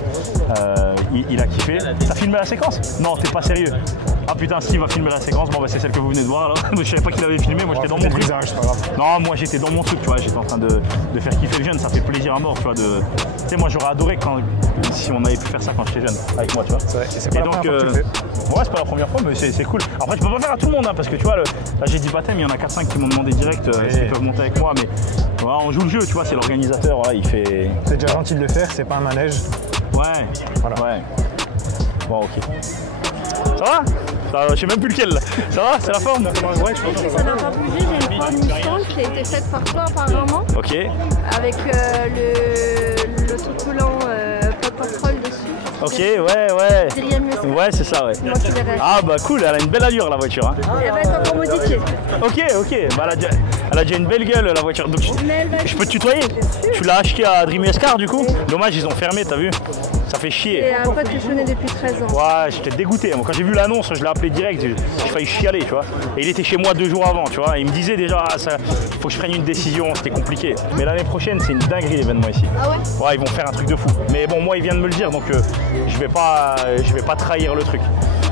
il a kiffé. T'as filmé la séquence? Non, t'es pas sérieux. Ah putain, Steve a filmé la séquence, bon bah c'est celle que vous venez de voir alors. Je savais pas qu'il avait filmé, moi j'étais dans mon truc. Non, moi j'étais dans mon truc, tu vois, j'étais en train de faire kiffer le jeune, ça fait plaisir à mort, tu vois. Tu sais, moi j'aurais adoré si on avait pu faire ça quand j'étais jeune, avec moi, tu vois. C'est pas la première fois que tu le fais. Ouais, c'est pas la première fois, mais c'est cool. Après, tu peux pas faire à tout le monde, hein, parce que tu vois, là j'ai dit baptême, il y en a 4-5 qui m'ont demandé direct s'ils peuvent monter avec moi, mais voilà, on joue le jeu, tu vois, c'est l'organisateur, voilà, il fait. C'est déjà gentil de le faire, c'est pas un manège. Ouais, voilà. Ouais. Bon, ok. Ça va? Je sais même plus lequel là. Ça va? C'est la forme? Ouais, je pense que ça n'a pas bougé, j'ai une Ford Mustang qui a été faite par toi apparemment. Ok. Avec l'autocollant Pod Patrol dessus. Ok, ouais. Ouais, c'est ça, ouais. Moi qui l'ai racheté. Ah bah cool, elle a une belle allure la voiture. Hein. Elle va être encore modifiée. Ok, bah elle a déjà une belle gueule la voiture. Donc, je peux te tutoyer? Tu l'as acheté à Dream Car du coup? Dommage, ils ont fermé, t'as vu? Ça fait chier. C'est un pote que je connais depuis 13 ans. Ouais, j'étais dégoûté. Moi, quand j'ai vu l'annonce, je l'ai appelé direct. J'ai failli chialer, tu vois. Et il était chez moi 2 jours avant, tu vois. Et il me disait déjà, faut que je prenne une décision. C'était compliqué. Mais l'année prochaine, c'est une dinguerie l'événement ici. Ah ouais? Ouais, ils vont faire un truc de fou. Mais bon, moi, il vient de me le dire, donc je vais pas trahir le truc.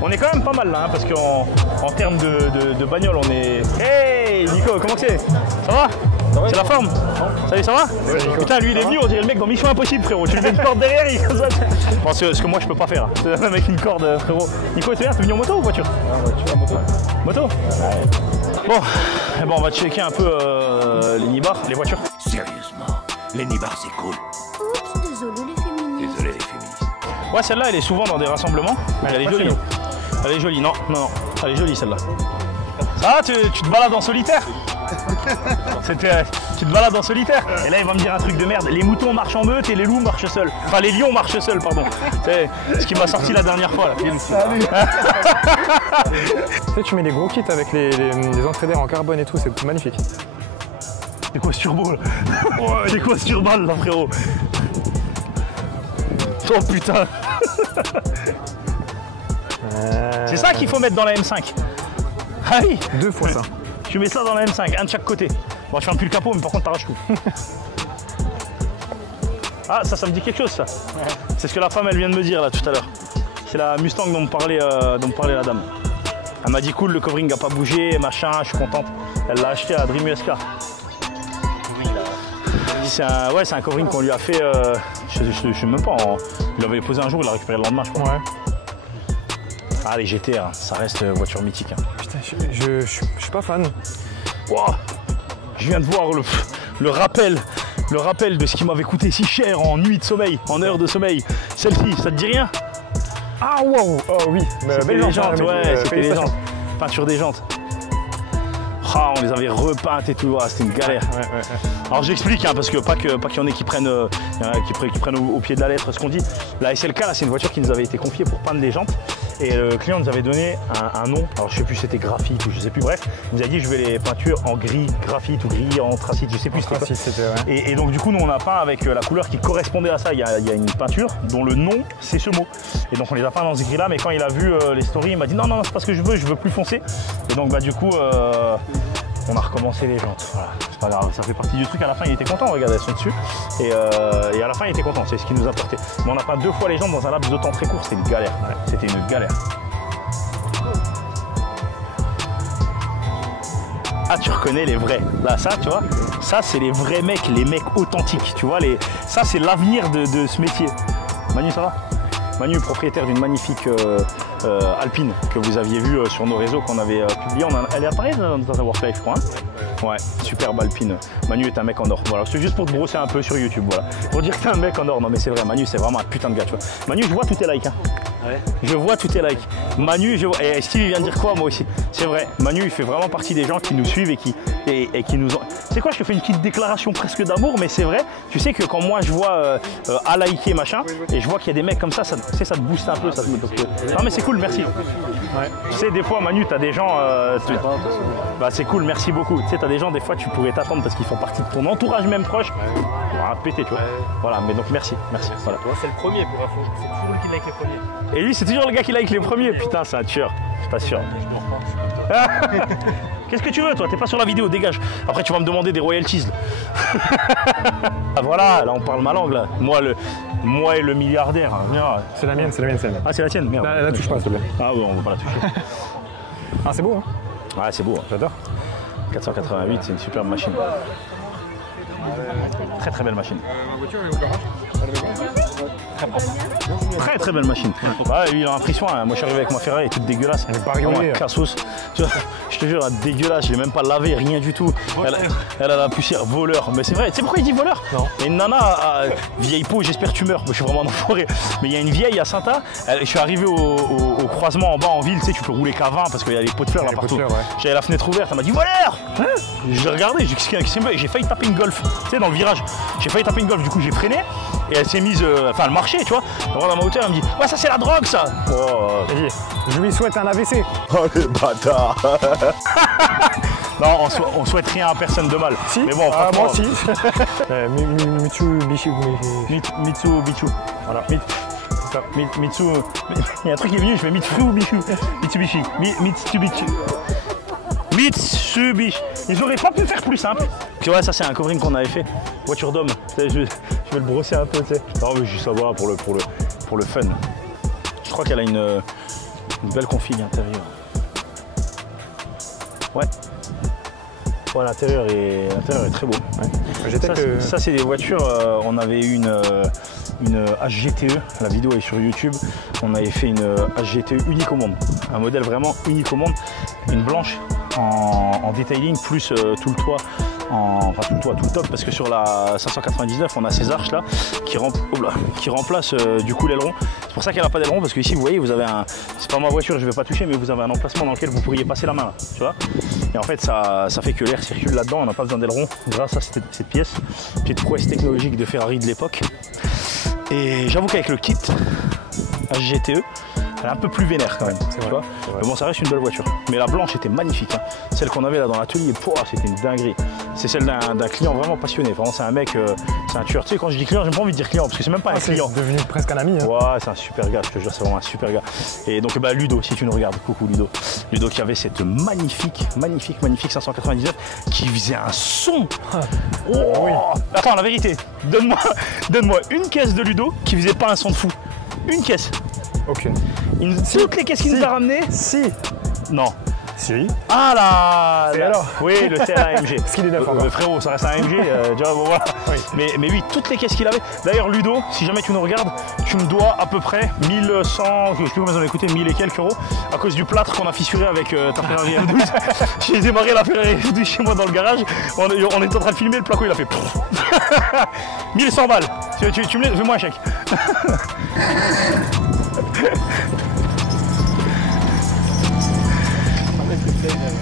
On est quand même pas mal là, hein, parce qu'en termes de bagnole, on est. Hey Nico, comment c'est? Ça va? C'est la forme? Salut, ça va? Putain, lui il est venu, on dirait le mec dans Mission Impossible, frérot. Tu lui mets une corde derrière, il comme ça. Bon, ce que moi je peux pas faire. Même avec une corde, frérot. Nico, c'est bien, t'es venu en moto ou voiture? Moto. Moto? Ouais. Bon, on va checker un peu les nibards, les voitures. Sérieusement, les nibards c'est cool. Oups, désolé les féministes. Désolé les féministes. Ouais, celle-là elle est souvent dans des rassemblements. Elle est jolie. Elle est jolie, non. Elle est jolie celle-là. Ça va, tu te balades en solitaire? Tu te balades en solitaire. Et là il va me dire un truc de merde. Les moutons marchent en meute et les loups marchent seuls. Enfin les lions marchent seuls, pardon. C'est ce qui m'a sorti la dernière fois là. Salut. Tu sais, tu mets des gros kits avec les entrées d'air en carbone et tout, c'est magnifique. C'est quoi ce turbo là? C'est quoi ce turbo là, frérot? Oh putain. C'est ça qu'il faut mettre dans la M5. Ah oui. 2 fois ça. Tu mets ça dans la M5, un de chaque côté. Bon, je ferme plus le capot, mais par contre, t'arraches tout. Ah, ça me dit quelque chose, ça. C'est ce que la femme, elle vient de me dire, là, tout à l'heure. C'est la Mustang dont me parlait la dame. Elle m'a dit, cool, le covering n'a pas bougé, machin, je suis contente. Elle l'a acheté à Dream Car. C'est un covering qu'on lui a fait, je sais même pas, il l'avait posé un jour, il l'a récupéré le lendemain, je crois. Ouais. Ah, les GTR, ça reste voiture mythique. Hein. Putain, je suis pas fan. Wow. Je viens de voir le rappel de ce qui m'avait coûté si cher en nuit de sommeil, en heure de sommeil. Celle-ci, ça te dit rien? Ah wow. Oh oui, c'était les jantes, ouais, c'était les jantes. Peinture des jantes. Ah, on les avait repeintes et tout, c'était une galère. Ouais. Alors j'explique, hein, parce que pas qu'il y en ait qui prennent, au pied de la lettre ce qu'on dit. La SLK, là, c'est une voiture qui nous avait été confiée pour peindre des jantes. Et le client nous avait donné un nom, alors je sais plus si c'était graphite ou je sais plus, bref, il nous a dit je vais les peintures en gris graphite ou gris anthracite, je sais plus c'était quoi. Et donc du coup nous on a peint avec la couleur qui correspondait à ça, il y a une peinture dont le nom c'est ce mot. Et donc on les a peints dans ce gris là, mais quand il a vu les stories il m'a dit non c'est pas ce que je veux plus foncer. Et donc du coup on a recommencé les jantes, voilà, c'est pas grave, ça fait partie du truc, à la fin il était content, regarde elles sont dessus, et à la fin il était content, c'est ce qui nous a porté. Mais on a peint 2 fois les jantes dans un laps de temps très court, c'était une galère, c'était une galère. Ah, tu reconnais les vrais, là ça tu vois, ça c'est les vrais mecs, les mecs authentiques, tu vois, ça c'est l'avenir de ce métier. Manu, ça va? Manu, propriétaire d'une magnifique Alpine que vous aviez vue sur nos réseaux qu'on avait publié. Elle est apparue dans ta Worklife, je crois. Hein, ouais, superbe Alpine. Manu est un mec en or. Voilà, c'est juste pour te brosser un peu sur YouTube. Voilà. Pour dire que t'es un mec en or. Non, mais c'est vrai, Manu, c'est vraiment un putain de gars. Tu vois. Manu, je vois tous tes likes. Hein. Ouais. Je vois tous tes likes. Manu, je vois. Et Steve il vient de dire quoi moi aussi? C'est vrai. Manu il fait vraiment partie des gens qui nous suivent et qui nous ont. C'est quoi? Je te fais une petite déclaration presque d'amour, mais c'est vrai. Tu sais que quand moi je vois à liker machin et je vois qu'il y a des mecs comme ça, tu sais, ça te booste un peu. Ça te... Non mais c'est cool, merci. Ouais. Tu sais des fois Manu t'as des gens. Bah c'est cool, merci beaucoup. Tu sais t'as des gens des fois tu pourrais t'attendre parce qu'ils font partie de ton entourage même proche. Péter, tu vois. Voilà, mais donc merci. Voilà. Toi, c'est le premier pour info. C'est toujours lui qui like les premiers. Et lui, c'est toujours le gars qui like les premiers. Putain, c'est un tueur. Je suis pas sûr. Qu'est-ce que tu veux, toi? T'es pas sur la vidéo, dégage. Après, tu vas me demander des royalties. Ah, voilà, là, on parle ma langue, là. Moi et le milliardaire. C'est la mienne, c'est la mienne, celle-là. Ah, c'est la tienne, merde. La touche pas, s'il te plaît. Ah, ouais, on va pas la toucher. Ah, c'est beau, hein? Ouais, c'est beau, hein. J'adore. 488, c'est une superbe machine. Très très belle machine. Ma voiture est au garage. Très propre. Très très belle machine. Ouais, lui il a un pris soin. Moi je suis arrivé avec ma Ferrari, elle est toute dégueulasse. Elle est pas rigolée. Cassos. Tu vois, je te jure, elle est dégueulasse. Je l'ai même pas lavé, rien du tout. Elle a la poussière. Voleur. Mais c'est vrai. Tu sais pourquoi il dit voleur? Non. Il y a une nana, vieille peau, j'espère que tu meurs. Moi, je suis vraiment un enfoiré. Mais il y a une vieille à Saint-A. Je suis arrivé au croisement en bas en ville. Tu sais, tu peux rouler qu'à 20 parce qu'il y a les pots de fleurs là partout. J'avais la fenêtre ouverte. Elle m'a dit voleur. Je l'ai regardé. J'ai failli taper une Golf. Tu sais, dans le virage. J'ai failli taper une Golf. Du coup, j'ai freiné. Et elle s'est mise. Enfin, elle marchait, tu vois. Dans ma hauteur, elle me dit ouais, ça c'est la drogue, ça. Je lui souhaite un AVC. Oh les bâtards. Non, on souhaite rien à personne de mal. Si. Mais bon, moi aussi. Mitsubishi. Mitsubishi. Voilà. Mitsu. Il y a un truc qui est venu, je fais Mitsubishi. Mitsubishi. Ils auraient pas pu faire plus simple. Tu vois, ça c'est un covering qu'on avait fait. Voiture d'homme. Je vais le brosser un peu, tu sais. Non, mais juste savoir pour le fun. Je crois qu'elle a une belle config intérieure. Ouais. Ouais, l'intérieur est très beau. Ouais. Ça c'est des voitures. On avait eu une HGTE, la vidéo est sur YouTube. On avait fait une HGTE unique au monde. Un modèle vraiment unique au monde. Une blanche en detailing plus tout le toit. Tout le top, parce que sur la 599 on a ces arches là qui remplacent du coup l'aileron. C'est pour ça qu'elle n'a pas d'aileron, parce que ici vous voyez vous avez un, c'est pas ma voiture, je vais pas toucher, mais vous avez un emplacement dans lequel vous pourriez passer la main là, tu vois. Et en fait ça fait que l'air circule là-dedans, on n'a pas besoin d'aileron grâce à cette pièce, petite prouesse technologique de Ferrari de l'époque. Et j'avoue qu'avec le kit HGTE, elle est un peu plus vénère quand même, tu vois. Mais bon, ça reste une belle voiture. Mais la blanche était magnifique, hein. Celle qu'on avait là dans l'atelier, c'était une dinguerie. C'est celle d'un client vraiment passionné. Vraiment, c'est un mec, c'est un tueur. Tu sais, quand je dis client, j'ai pas envie de dire client parce que c'est même pas un client. C'est devenu presque un ami. Hein. Ouais, c'est un super gars, je te jure, c'est vraiment un super gars. Et donc, bah, Ludo, si tu nous regardes, coucou Ludo. Ludo qui avait cette magnifique 599 qui faisait un son. Oh oui. Attends, la vérité, donne-moi une caisse de Ludo qui faisait pas un son de fou. Une caisse. Ok. Toutes les caisses qu'il nous a ramenées. Si. Non. Si. Ah là, alors. Oui, le CLA AMG. Parce qu'il est neuf encore. Frérot, ça reste un AMG, tu vois, bon, voilà. Oui. Mais oui, toutes les caisses qu'il avait. D'ailleurs, Ludo, si jamais tu nous regardes, tu me dois à peu près 1100, je sais plus combien ça m'a coûté, 1000 et quelques euros, à cause du plâtre qu'on a fissuré avec ta Ferrari F12. J'ai démarré la Ferrari F12 chez moi dans le garage, on était en train de filmer, le placo il a fait 1100 balles. Tu me laisses, fais-moi un chèque.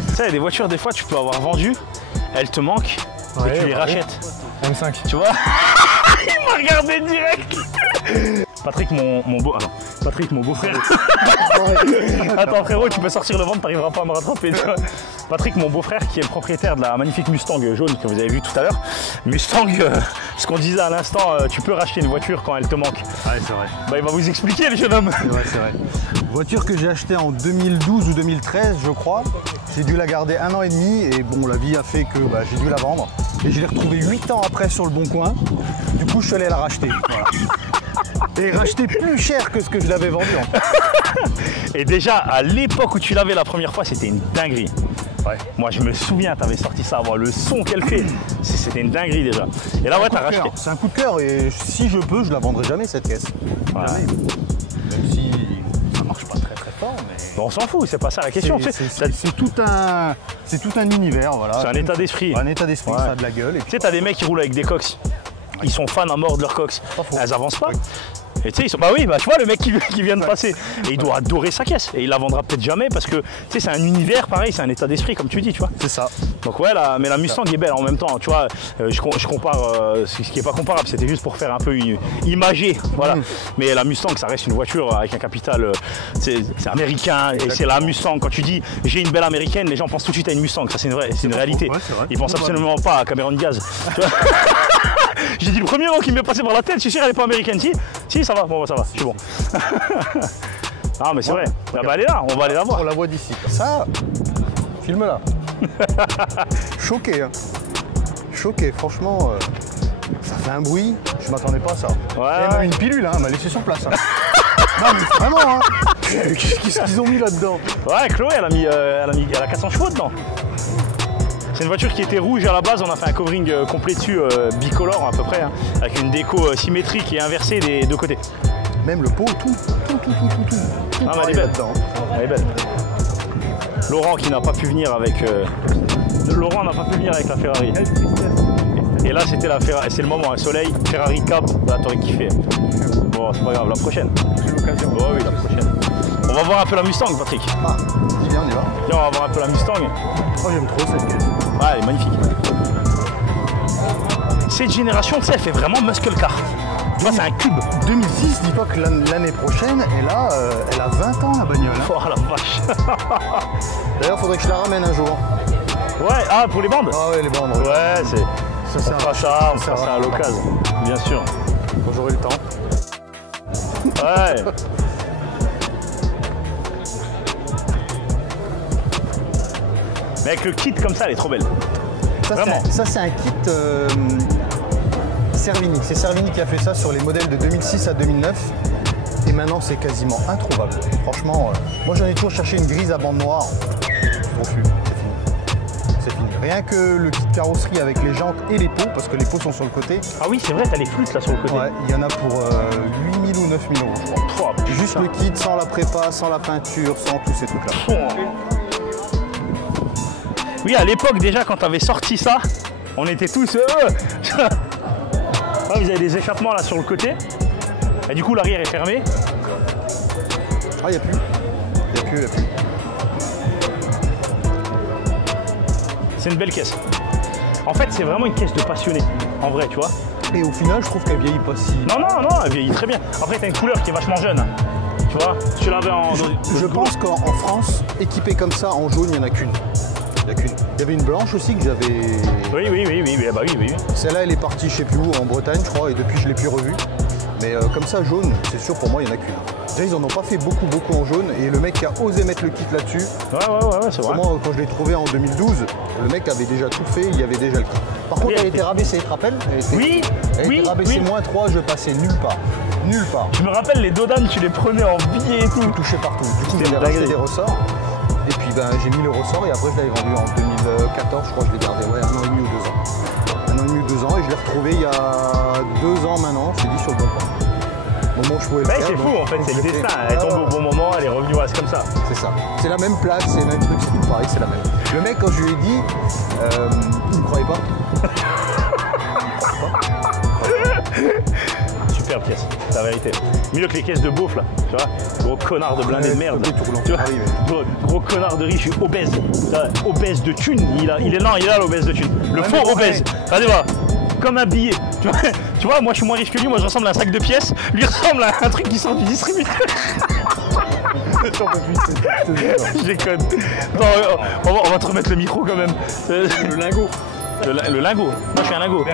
Tu sais, il y a des voitures, des fois, tu peux avoir vendu, elles te manquent, et tu les rachètes. M5. Tu vois. Il m'a regardé direct. Patrick, mon beau-frère. Attends, frérot, tu peux sortir le ventre, t'arriveras pas à me rattraper. Patrick, mon beau-frère, qui est le propriétaire de la magnifique Mustang jaune que vous avez vu tout à l'heure. Mustang, ce qu'on disait à l'instant, tu peux racheter une voiture quand elle te manque. Ouais, c'est vrai. Bah, il va vous expliquer, le jeune homme. C'est vrai. Voiture que j'ai achetée en 2012 ou 2013, je crois. J'ai dû la garder 1 an et demi et bon, la vie a fait que j'ai dû la vendre. Et je l'ai retrouvée 8 ans après sur le Bon Coin. Du coup, je suis allé la racheter. Voilà. Et racheter plus cher que ce que je l'avais vendu. En fait. Et déjà, à l'époque où tu l'avais la première fois, c'était une dinguerie. Ouais. Moi, je me souviens, t'avais sorti ça, voir le son qu'elle fait. C'était une dinguerie déjà. Et là, ouais, t'as racheté. C'est un coup de cœur et si je peux, je la vendrai jamais cette caisse. Ouais. Jamais. Même si ça marche pas très fort. Mais... Bon, on s'en fout, c'est pas ça la question. C'est tout un univers, voilà. C'est un état d'esprit. Un état d'esprit, ça a de la gueule. Tu sais, t'as des mecs qui roulent avec des cox. Ils sont fans à mort de leur cox. Elles avancent pas. Oui. Et tu sais, bah oui, bah tu vois le mec qui vient de passer. Et il doit adorer sa caisse. Et il la vendra peut-être jamais parce que tu sais, c'est un univers pareil, c'est un état d'esprit comme tu dis, tu vois. C'est ça. Donc ouais, mais la Mustang est belle en même temps, tu vois. Je compare ce qui est pas comparable, c'était juste pour faire un peu imagé, voilà. Mais la Mustang, ça reste une voiture avec un capital, c'est américain et c'est la Mustang. Quand tu dis j'ai une belle américaine, les gens pensent tout de suite à une Mustang, ça c'est une réalité. Ouais, ils pensent absolument pas à Cameron Diaz. J'ai dit le premier mot qui m'est passé par la tête, je suis sûr elle est pas américaine, si ça va, bon bah, ça va, je suis bon. Ah mais c'est vrai, ah, bah, elle est là, on va aller la voir. On la voit d'ici. Ça, filme-la. Choqué, hein. Choqué, franchement, ça fait un bruit, je m'attendais pas à ça. Ouais. Même une pilule, hein, elle m'a laissé sur place. Hein. Non mais vraiment, hein. Qu'est-ce qu'ils ont mis là-dedans? Ouais, Chloé, elle a 400 chevaux dedans. C'est une voiture qui était rouge à la base, on a fait un covering complet dessus, bicolore à peu près, hein, avec une déco symétrique et inversée des deux côtés. Même le pot, tout. Ah, mais elle est belle. Elle est belle. Laurent qui n'a pas pu venir avec la Ferrari. Et là c'était la Ferrari, c'est le moment, un soleil, Ferrari Cap, là t'aurais kiffé. Bon c'est pas grave, la prochaine. J'ai l'occasion. Oh, oui, la prochaine. On va voir un peu la Mustang, Patrick. Ah, dis bien, on y va. Tiens, on va voir un peu la Mustang. Oh j'aime trop cette caisse. Ouais, elle est magnifique. Cette génération, tu sais, elle fait vraiment muscle car. Tu vois, c'est un cube. 2006, dis pas que l'année prochaine, et là, elle a 20 ans la bagnole. Hein. Oh la vache. D'ailleurs, faudrait que je la ramène un jour. Ouais, ah, pour les bandes? Ah ouais, les bandes. Ouais, on fera ça à l'occasion, bien sûr. Quand j'aurai le temps. Ouais. Mais avec le kit comme ça, elle est trop belle. Ça, c'est un kit Servini. C'est Servini qui a fait ça sur les modèles de 2006 à 2009. Et maintenant, c'est quasiment introuvable. Franchement, moi, j'en ai toujours cherché une grise à bande noire. Refus, c'est fini. Rien que le kit carrosserie avec les jantes et les pots, parce que les pots sont sur le côté. Ah oui, c'est vrai, t'as les flûtes là sur le côté. Ouais, il y en a pour 8 000 ou 9 000 euros, je crois. Juste le kit, sans la prépa, sans la peinture, sans tous ces trucs-là. Oui, à l'époque déjà, quand t'avais sorti ça, on était tous Ah, vous avez des échappements là sur le côté. Et du coup, l'arrière est fermé. Ah, il n'y a plus. Il n'y a plus. C'est une belle caisse. En fait, c'est vraiment une caisse de passionné, en vrai, tu vois. Et au final, je trouve qu'elle vieillit pas si... Non, elle vieillit très bien. Après, t'as une couleur qui est vachement jeune. Tu vois, tu l'avais en... Je pense qu'en France, équipée comme ça, en jaune, il n'y en a qu'une. Il y avait une blanche aussi que j'avais... Oui. Celle-là, elle est partie je sais plus où, en Bretagne, je crois, et depuis, je ne l'ai plus revue. Mais comme ça, jaune, c'est sûr, pour moi, il n'y en a qu'une. Déjà, ils en ont pas fait beaucoup en jaune, et le mec qui a osé mettre le kit là-dessus... Ouais, c'est vrai. Moi, quand je l'ai trouvé en 2012, le mec avait déjà tout fait, il y avait déjà le kit. Par contre, elle était rabaissée, tu te rappelles? Elle était rabaissée -3, je passais nulle part. Je me rappelle, les dodanes, tu les prenais en billets et tout. Tu touchais partout. Du coup, j'avais racheté des ressorts. Et puis j'ai mis le ressort et après je l'avais vendu en 2014, je crois que je l'ai gardé 1 an et demi ou 2 ans. 1 an et demi ou 2 ans et je l'ai retrouvé il y a 2 ans maintenant, je t'ai dit sur le bon point. Au moment où je pouvais le faire. C'est fou en fait, c'est le destin, elle tombe au bon moment, elle est revenue, c'est comme ça. C'est ça. C'est la même plaque, c'est le même truc, c'est tout pareil, c'est la même. Le mec quand je lui ai dit, il ne croyait pas. Superbe pièce, c'est la vérité. Mieux que les caisses de beauf là, tu vois. Gros connard de blindé de merde. Tu vois, gros connard de riche obèse. Obèse de thune. Il est là l'obèse de thune. Le faux obèse. Allez va. Comme un billet. Tu vois, moi je suis moins riche que lui, moi je ressemble à un sac de pièces. Lui ressemble à un truc qui sort du distributeur. Je déconne. On va te remettre le micro quand même. Le lingot. Le lingot. Moi je suis un lingot.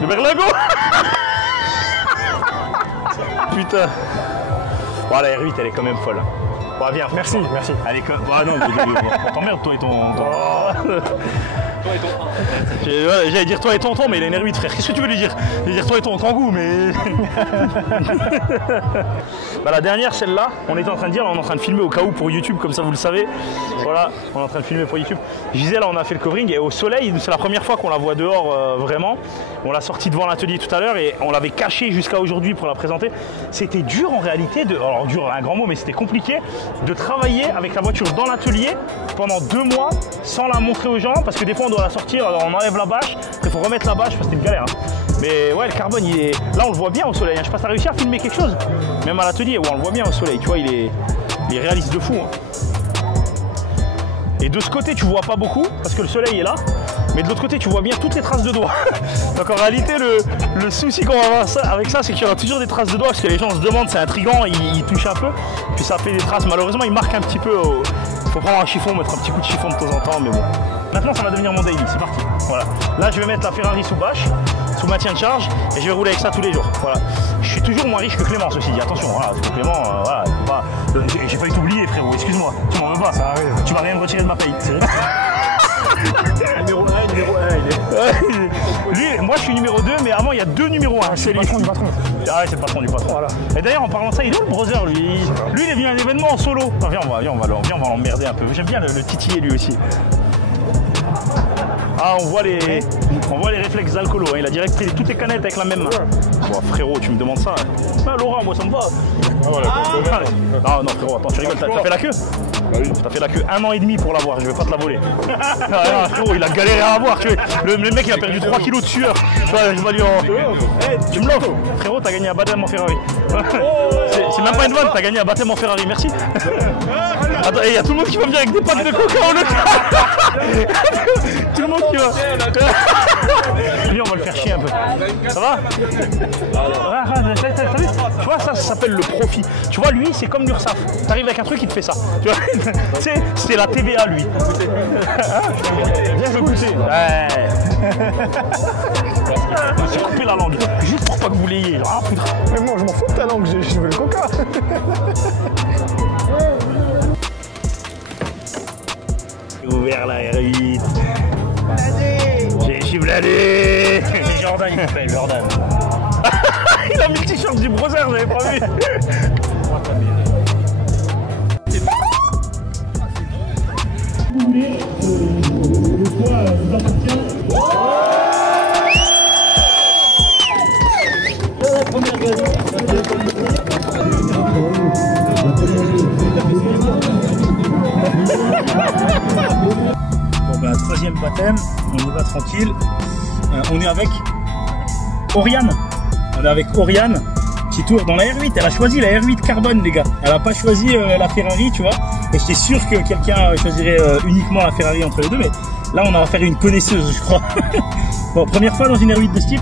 Le berlingot. Putain. Bon, la R8 elle est quand même folle. Bon, viens, merci. Elle est comme... Ah non, on t'emmerde toi et ton... J'allais dire toi et ton mais il a une R8 frère, qu'est-ce que tu veux lui dire? Je vais dire toi et ton kangou mais... La dernière, celle-là, on était en train de dire, on est en train de filmer au cas où pour YouTube, comme ça vous le savez. Voilà, on est en train de filmer pour YouTube. Gisèle, on a fait le covering et au soleil, c'est la première fois qu'on la voit dehors vraiment. On l'a sortie devant l'atelier tout à l'heure et on l'avait cachée jusqu'à aujourd'hui pour la présenter. C'était dur en réalité, alors dur un grand mot, mais c'était compliqué de travailler avec la voiture dans l'atelier pendant 2 mois sans la montrer aux gens parce que des fois on doit la sortir, alors on enlève la bâche, après il faut remettre la bâche, c'était une galère. Hein. Mais ouais, le carbone, il est... là on le voit bien au soleil. Hein. Je sais pas si t'as réussi à filmer quelque chose, même à l'atelier, où on le voit bien au soleil. Tu vois, il est réaliste de fou. Hein. Et de ce côté, tu vois pas beaucoup, parce que le soleil est là. Mais de l'autre côté, tu vois bien toutes les traces de doigts. Donc en réalité, le souci qu'on va avoir avec ça, c'est qu'il y aura toujours des traces de doigts, parce que les gens se demandent, c'est intriguant, ils touchent un peu, puis ça fait des traces. Malheureusement, ils marquent un petit peu. Il faut prendre un chiffon, mettre un petit coup de chiffon de temps en temps, mais bon. Maintenant, ça va devenir mon daily, c'est parti. Voilà. Là, je vais mettre la Ferrari sous bâche, sous maintien de charge, et je vais rouler avec ça tous les jours. Voilà. Je suis toujours moins riche que Clément, ceci dit. Attention, voilà, parce que Clément, voilà, j'ai failli t'oublier, frérot. Excuse-moi, tu m'en veux pas. Ça arrive. Tu vas rien me retirer de ma paye. Numéro 1, numéro 1, lui, moi je suis numéro 2, mais avant il y a 2 numéros 1. C'est le patron du patron. Ah ouais, c'est le patron du patron. Voilà. Et d'ailleurs, en parlant de ça, il est où le brother lui? Lui, il est venu à un événement en solo. Ah, viens, on va l'emmerder un peu. J'aime bien le titiller lui aussi. Ah, on voit les réflexes d'alcoolo. Hein. Il a direct pris toutes les canettes avec la même main. Oh, frérot, tu me demandes ça. Ah, Laura, moi ça me va. Ah, voilà, non, frérot, attends, tu rigoles, t'as fait la queue? Bah oui. T'as fait la queue 1 an et demi pour l'avoir, je vais pas te la voler. Ah, frérot, il a galéré à avoir. Le mec, il a perdu 3 kilos de sueur. Je vais lui en... Tu me l'offres. Frérot, t'as gagné un baptême en Ferrari. C'est même pas une vanne, t'as gagné un baptême en Ferrari, merci. Attends, il y a tout le monde qui va venir avec des packs de coca en local. Tout le monde qui va. Lui, on va le faire chier un peu. Ça va? Tu vois, ça s'appelle le profit. Tu vois, lui, c'est comme l'URSSAF. T'arrives avec un truc, il te fait ça. Tu vois, c'est la TVA, lui. Viens écouter. Ouais. J'ai coupé la langue. Juste pour pas que vous l'ayez. Mais moi, je m'en fous de ta langue, je veux le coca. J'ai ouvert la R8. J'ai blindé. C'est Jordan, il s'appelle Jordan. Il a mis le t-shirt du brother, j'avais pas vu. Bon ben, troisième baptême, on y va tranquille. On est avec Oriane. On est avec Oriane, petit tour dans la R8. Elle a choisi la R8 carbone, les gars. Elle a pas choisi la Ferrari, tu vois. Et j'étais sûr que quelqu'un choisirait uniquement la Ferrari entre les deux, mais là on va faire une connaisseuse, je crois. Bon, première fois dans une R8 de ce type.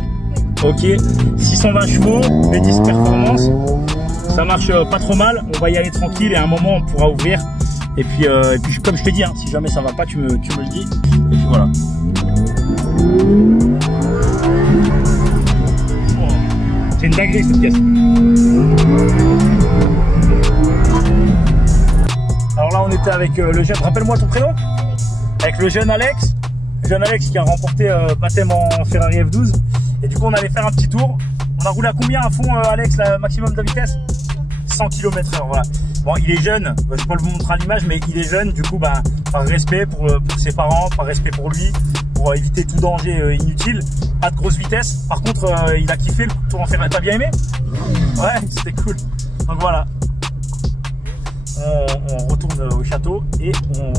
Ok, 620 chevaux, V10 performance. Ça marche pas trop mal. On va y aller tranquille et à un moment on pourra ouvrir. Et puis comme je te dis, hein, si jamais ça va pas, tu me le dis. Et puis voilà. C'est une dinguerie cette pièce. Alors là on était avec le jeune, rappelle-moi ton prénom? Avec le jeune Alex. Le jeune Alex qui a remporté baptême en Ferrari F12. Et du coup on allait faire un petit tour. On a roulé à combien à fond Alex, la maximum de vitesse? 100 km/h, voilà. Bon, il est jeune, je vais pas le montrer à l'image, mais il est jeune, du coup, bah, par respect pour ses parents, par respect pour lui, pour éviter tout danger inutile. Pas de grosse vitesse. Par contre, il a kiffé le tour en Ferrari. T'as bien aimé? Ouais, c'était cool. Donc voilà. On retourne au château et on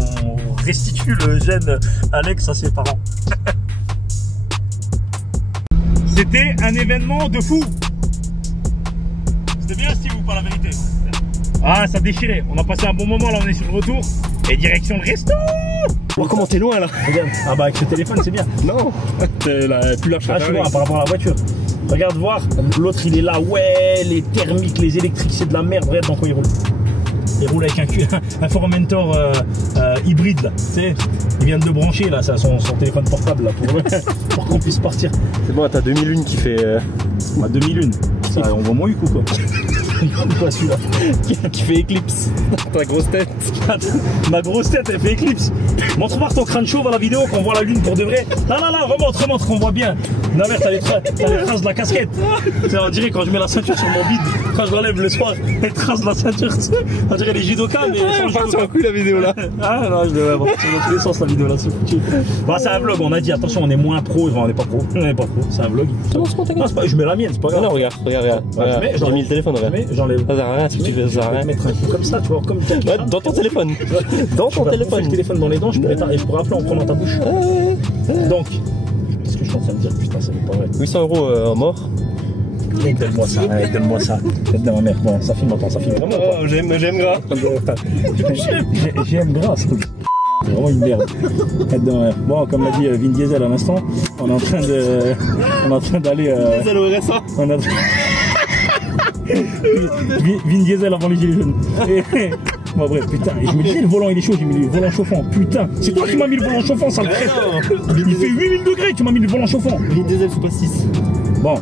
restitue le jeune Alex à ses parents. C'était un événement de fou. C'était bien, Steve, ou pas la vérité? Ah, ça déchirait. On a passé un bon moment, là on est sur le retour. Et direction le resto. Oh, comment t'es loin là? Regarde. Ah bah avec ce téléphone c'est bien. Non, t'es plus large. Ah, je suis loin par rapport à la voiture. Regarde voir, l'autre il est là, ouais, les thermiques, les électriques, c'est de la merde. Regarde dans quoi il roule. Il roule avec un Formentor hybride là. Tu sais, il vient de le brancher là, ça, son téléphone portable là, pour qu'on puisse partir. C'est bon, t'as 2001 qui fait... Bah, 2001, ça, on voit mon huc ou quoi? Pas celui-là. Qui fait éclipse. Ta grosse tête. Ma grosse tête elle fait éclipse. Montre-moi ton crâne chauve à la vidéo qu'on voit la lune pour de vrai. Là, remonte qu'on voit bien. Non mais t'as les traces de la casquette. On dirait quand je mets la ceinture sur mon bide, quand je l'enlève le soir, les traces de la ceinture. On dirait les judokas mais sans judokas. C'est un coup la vidéo là. Ah non, je devrais avoir dans tous les sens la vidéo là, c'est foutu. Bah, c'est un vlog, on a dit attention, on est moins pro, enfin, on n'est pas pro, c'est un vlog. Non, je mets la mienne, c'est pas grave. Non, regarde. J'ai mis le téléphone, regarde. j'enlève. Ça sert à rien si tu fais ça. Je vais te mettre un coup comme ça, tu vois, comme Jackie Chan. Dans ton téléphone. Dans ton téléphone. Le téléphone dans les dents, je pourrais appeler en prenant ta bouche. Donc, qu'est-ce que je suis en train de dire? Putain, ça n'est pas vrai. 800 € mort. Donne-moi ça, donne-moi ça. Tête de ma mère. Bon, ça filme, attends, ça filme vraiment. Oh, j'aime gras. J'aime gras, c'est vraiment une merde. Tête de ma mère. Bon, comme l'a dit Vin Diesel à l'instant, on est en train d'aller. Diesel au RSA. Vin Diesel avant les gilets jaunes. Bon bref, putain, et je me disais le volant il est chaud, j'ai mis le volant chauffant, putain, c'est toi qui m'as mis le volant chauffant, ça le crève. Il fait 8000 degrés, tu m'as mis le volant chauffant. Vin Diesel, c'est pas 6. Bon,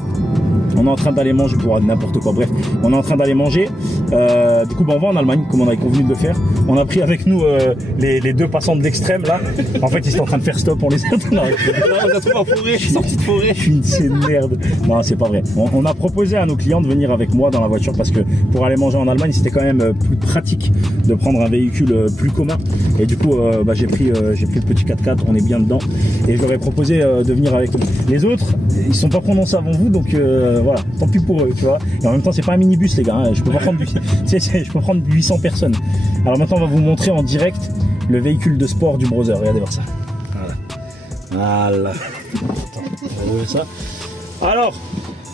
on est en train d'aller manger pour n'importe quoi, bref, on est en train d'aller manger, du coup on va en Allemagne, comme on avait convenu de le faire. On a pris avec nous les deux passants de l'extrême là, en fait ils sont en train de faire stop, on les a trouvé en forêt, je suis sorti de forêt. C'est une merde. Non, c'est pas vrai. On a proposé à nos clients de venir avec moi dans la voiture parce que pour aller manger en Allemagne, c'était quand même plus pratique de prendre un véhicule plus commun. Et du coup, j'ai pris le petit 4x4, on est bien dedans. Et je leur ai proposé de venir avec nous. Les autres, ils sont pas prononcés avant vous, donc voilà, tant pis pour eux, tu vois. Et en même temps, c'est pas un minibus, les gars. Hein. Je peux pas prendre je peux prendre 800 personnes. Alors maintenant, on va vous montrer en direct le véhicule de sport du Brother. Regardez voir ça. Voilà. Attends, on va voir ça. Alors,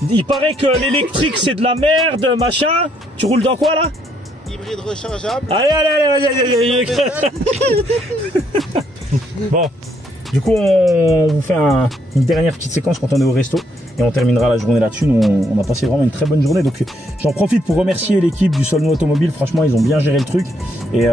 il paraît que l'électrique c'est de la merde, machin. Tu roules dans quoi là? Hybride rechargeable. Allez. Bon, du coup on vous fait une dernière petite séquence quand on est au resto et on terminera la journée là-dessus. Nous on a passé vraiment une très bonne journée, donc j'en profite pour remercier l'équipe du Saulnois Automobile. Franchement ils ont bien géré le truc et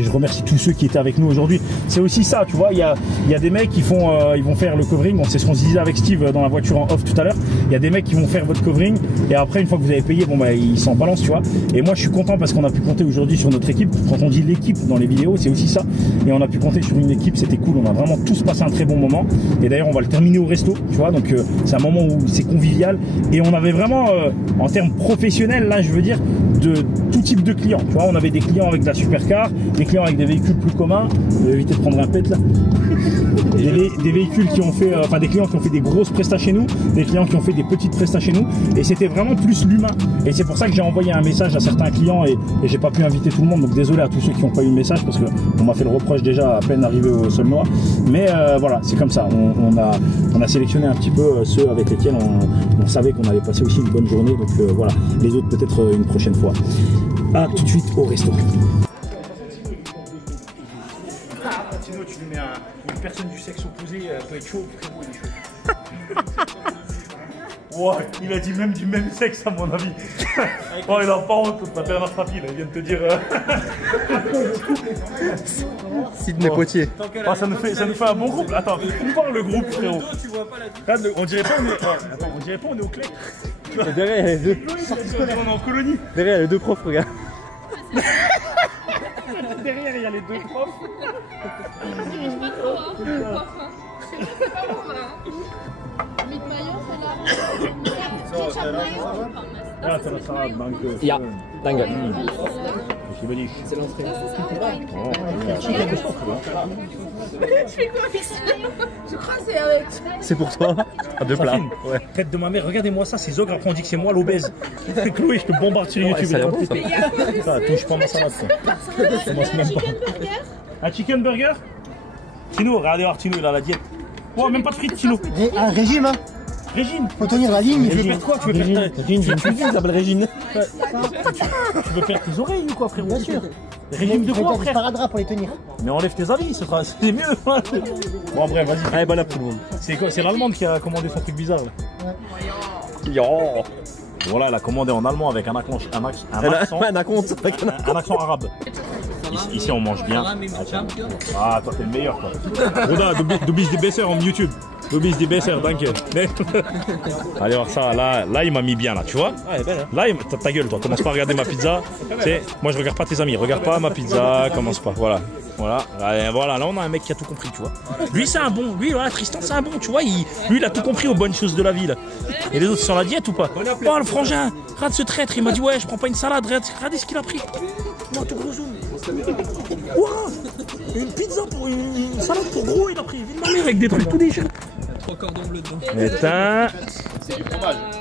je remercie tous ceux qui étaient avec nous aujourd'hui. C'est aussi ça, tu vois, il y a des mecs qui ils vont faire le covering. Bon, c'est ce qu'on se disait avec Steve dans la voiture en off tout à l'heure. Il y a des mecs qui vont faire votre covering et après une fois que vous avez payé, bon bah ils s'en balancent, tu vois. Et moi je suis content parce qu'on a pu compter aujourd'hui sur notre équipe. Quand on dit l'équipe dans les vidéos, c'est aussi ça. Et on a pu compter sur une équipe, c'était cool. On a vraiment tous passé un très bon moment. Et d'ailleurs on va le terminer au resto, tu vois. Donc c'est un moment où c'est convivial et on avait vraiment en termes professionnels, là je veux dire, de tout type de clients, tu vois. On avait des clients avec de la supercar, des clients avec des véhicules plus communs, éviter de prendre un pet là, des véhicules qui ont fait, enfin des clients qui ont fait des grosses prestats chez nous, des clients qui ont fait des petites prestats chez nous, et c'était vraiment plus l'humain. Et c'est pour ça que j'ai envoyé un message à certains clients et j'ai pas pu inviter tout le monde, donc désolé à tous ceux qui n'ont pas eu le message parce qu'on m'a fait le reproche déjà à peine arrivé au Saulnois. Mais voilà, c'est comme ça, on a sélectionné un petit peu ceux avec lesquels on savait qu'on allait passer aussi une bonne journée, donc voilà, les autres peut-être une prochaine fois. A tout de suite au resto. Sinon tu lui mets une personne du sexe opposé peut être chaud, frérot, il est chaud. Ouais, il a dit même du même sexe à mon avis. Oh, il a pas honte, t'as Bernard Tapie là, il vient de te dire. Sidney Poitier. Oh, ça nous fait un bon groupe. Attends, fais-nous voir le groupe, frérot. Regarde, on dirait pas on est. Attends, on dirait pas on est au clé. Et derrière il y a les deux. On est en colonie. Derrière il y a les deux profs, regarde. Derrière il y a les deux profs. Pas trop, hein. C'est pas bon, là. Mit maillot, c'est là. Ja, das war danke. Ja, danke. Ich überlege. C'est l'entrée. Je crois que c'est avec. C'est pour toi. À deux plats. Ouais. Tête de ma mère, regardez-moi ça, ces ogres. Après on dit que c'est moi l'obèse. Chloé, je te bombarde sur YouTube. Ça a l'air bon, ça. Ça touche pas ma salade. Ça commence même pas. Un chicken burger? Tino, regardez voir Tino, il a la diète. Oh, même pas de frites, Tino. Un régime, hein. Régine. Faut tenir la ligne. Tu veux perdre quoi? Tu veux perdre Régine, j'ai une cuisine qui s'appelle Régine. Tu veux perdre tes oreilles ou quoi, frérot? Bien sûr. Régime de quoi, frère? Sparadrap pour les tenir. Mais enlève tes habits, c'est mieux. Bon, après, vas-y. Allez, bonne app tout le monde. C'est quoi? C'est l'allemande qui a commandé son truc bizarre là. Yo. Voilà, elle a commandé en allemand avec un accent arabe. Ici on mange bien. Ah, toi t'es le meilleur quoi. Bruder, du bist die besser en YouTube. Du bist die besser, danke. Allez voir ça, là il m'a mis bien là, tu vois. Ah, elle est belle, hein. Là, ta gueule toi, commence pas à regarder ma pizza. Moi je regarde pas tes amis, regarde pas ma pizza, commence pas, voilà. Voilà, là on a un mec qui a tout compris, tu vois. Lui c'est un bon, lui voilà, Tristan c'est un bon, tu vois, lui il a tout compris aux bonnes choses de la vie là. Et les autres sur la diète ou pas? Oh le frangin, regarde ce traître, il m'a dit ouais je prends pas une salade, regardez ce qu'il a pris. Moi tout gros zoom. Wow, une pizza pour une salade pour gros, il a pris une mamie avec des trucs tout déchirés. 3 cordons bleus dedans. Putain.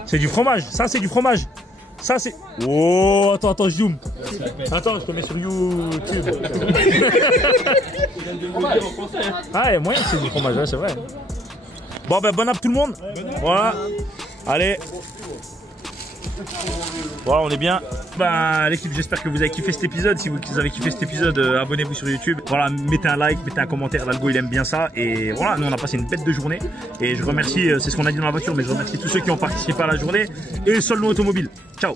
C'est du fromage. Ça c'est du fromage. Ça c'est... Oh, attends, je zoom. Attends, je te mets sur YouTube. Ah, il y a moyen que c'est du fromage, ouais, c'est vrai. Bon, ben, bon app tout le monde. Voilà. Allez. Voilà, on est bien. Bah, l'équipe, j'espère que vous avez kiffé cet épisode. Si vous avez kiffé cet épisode, abonnez-vous sur YouTube. Voilà, mettez un like, mettez un commentaire. L'algo, il aime bien ça. Et voilà, nous, on a passé une bête de journée. Et je remercie, c'est ce qu'on a dit dans la voiture, mais je remercie tous ceux qui ont participé à la journée. Et Solno Automobile. Ciao.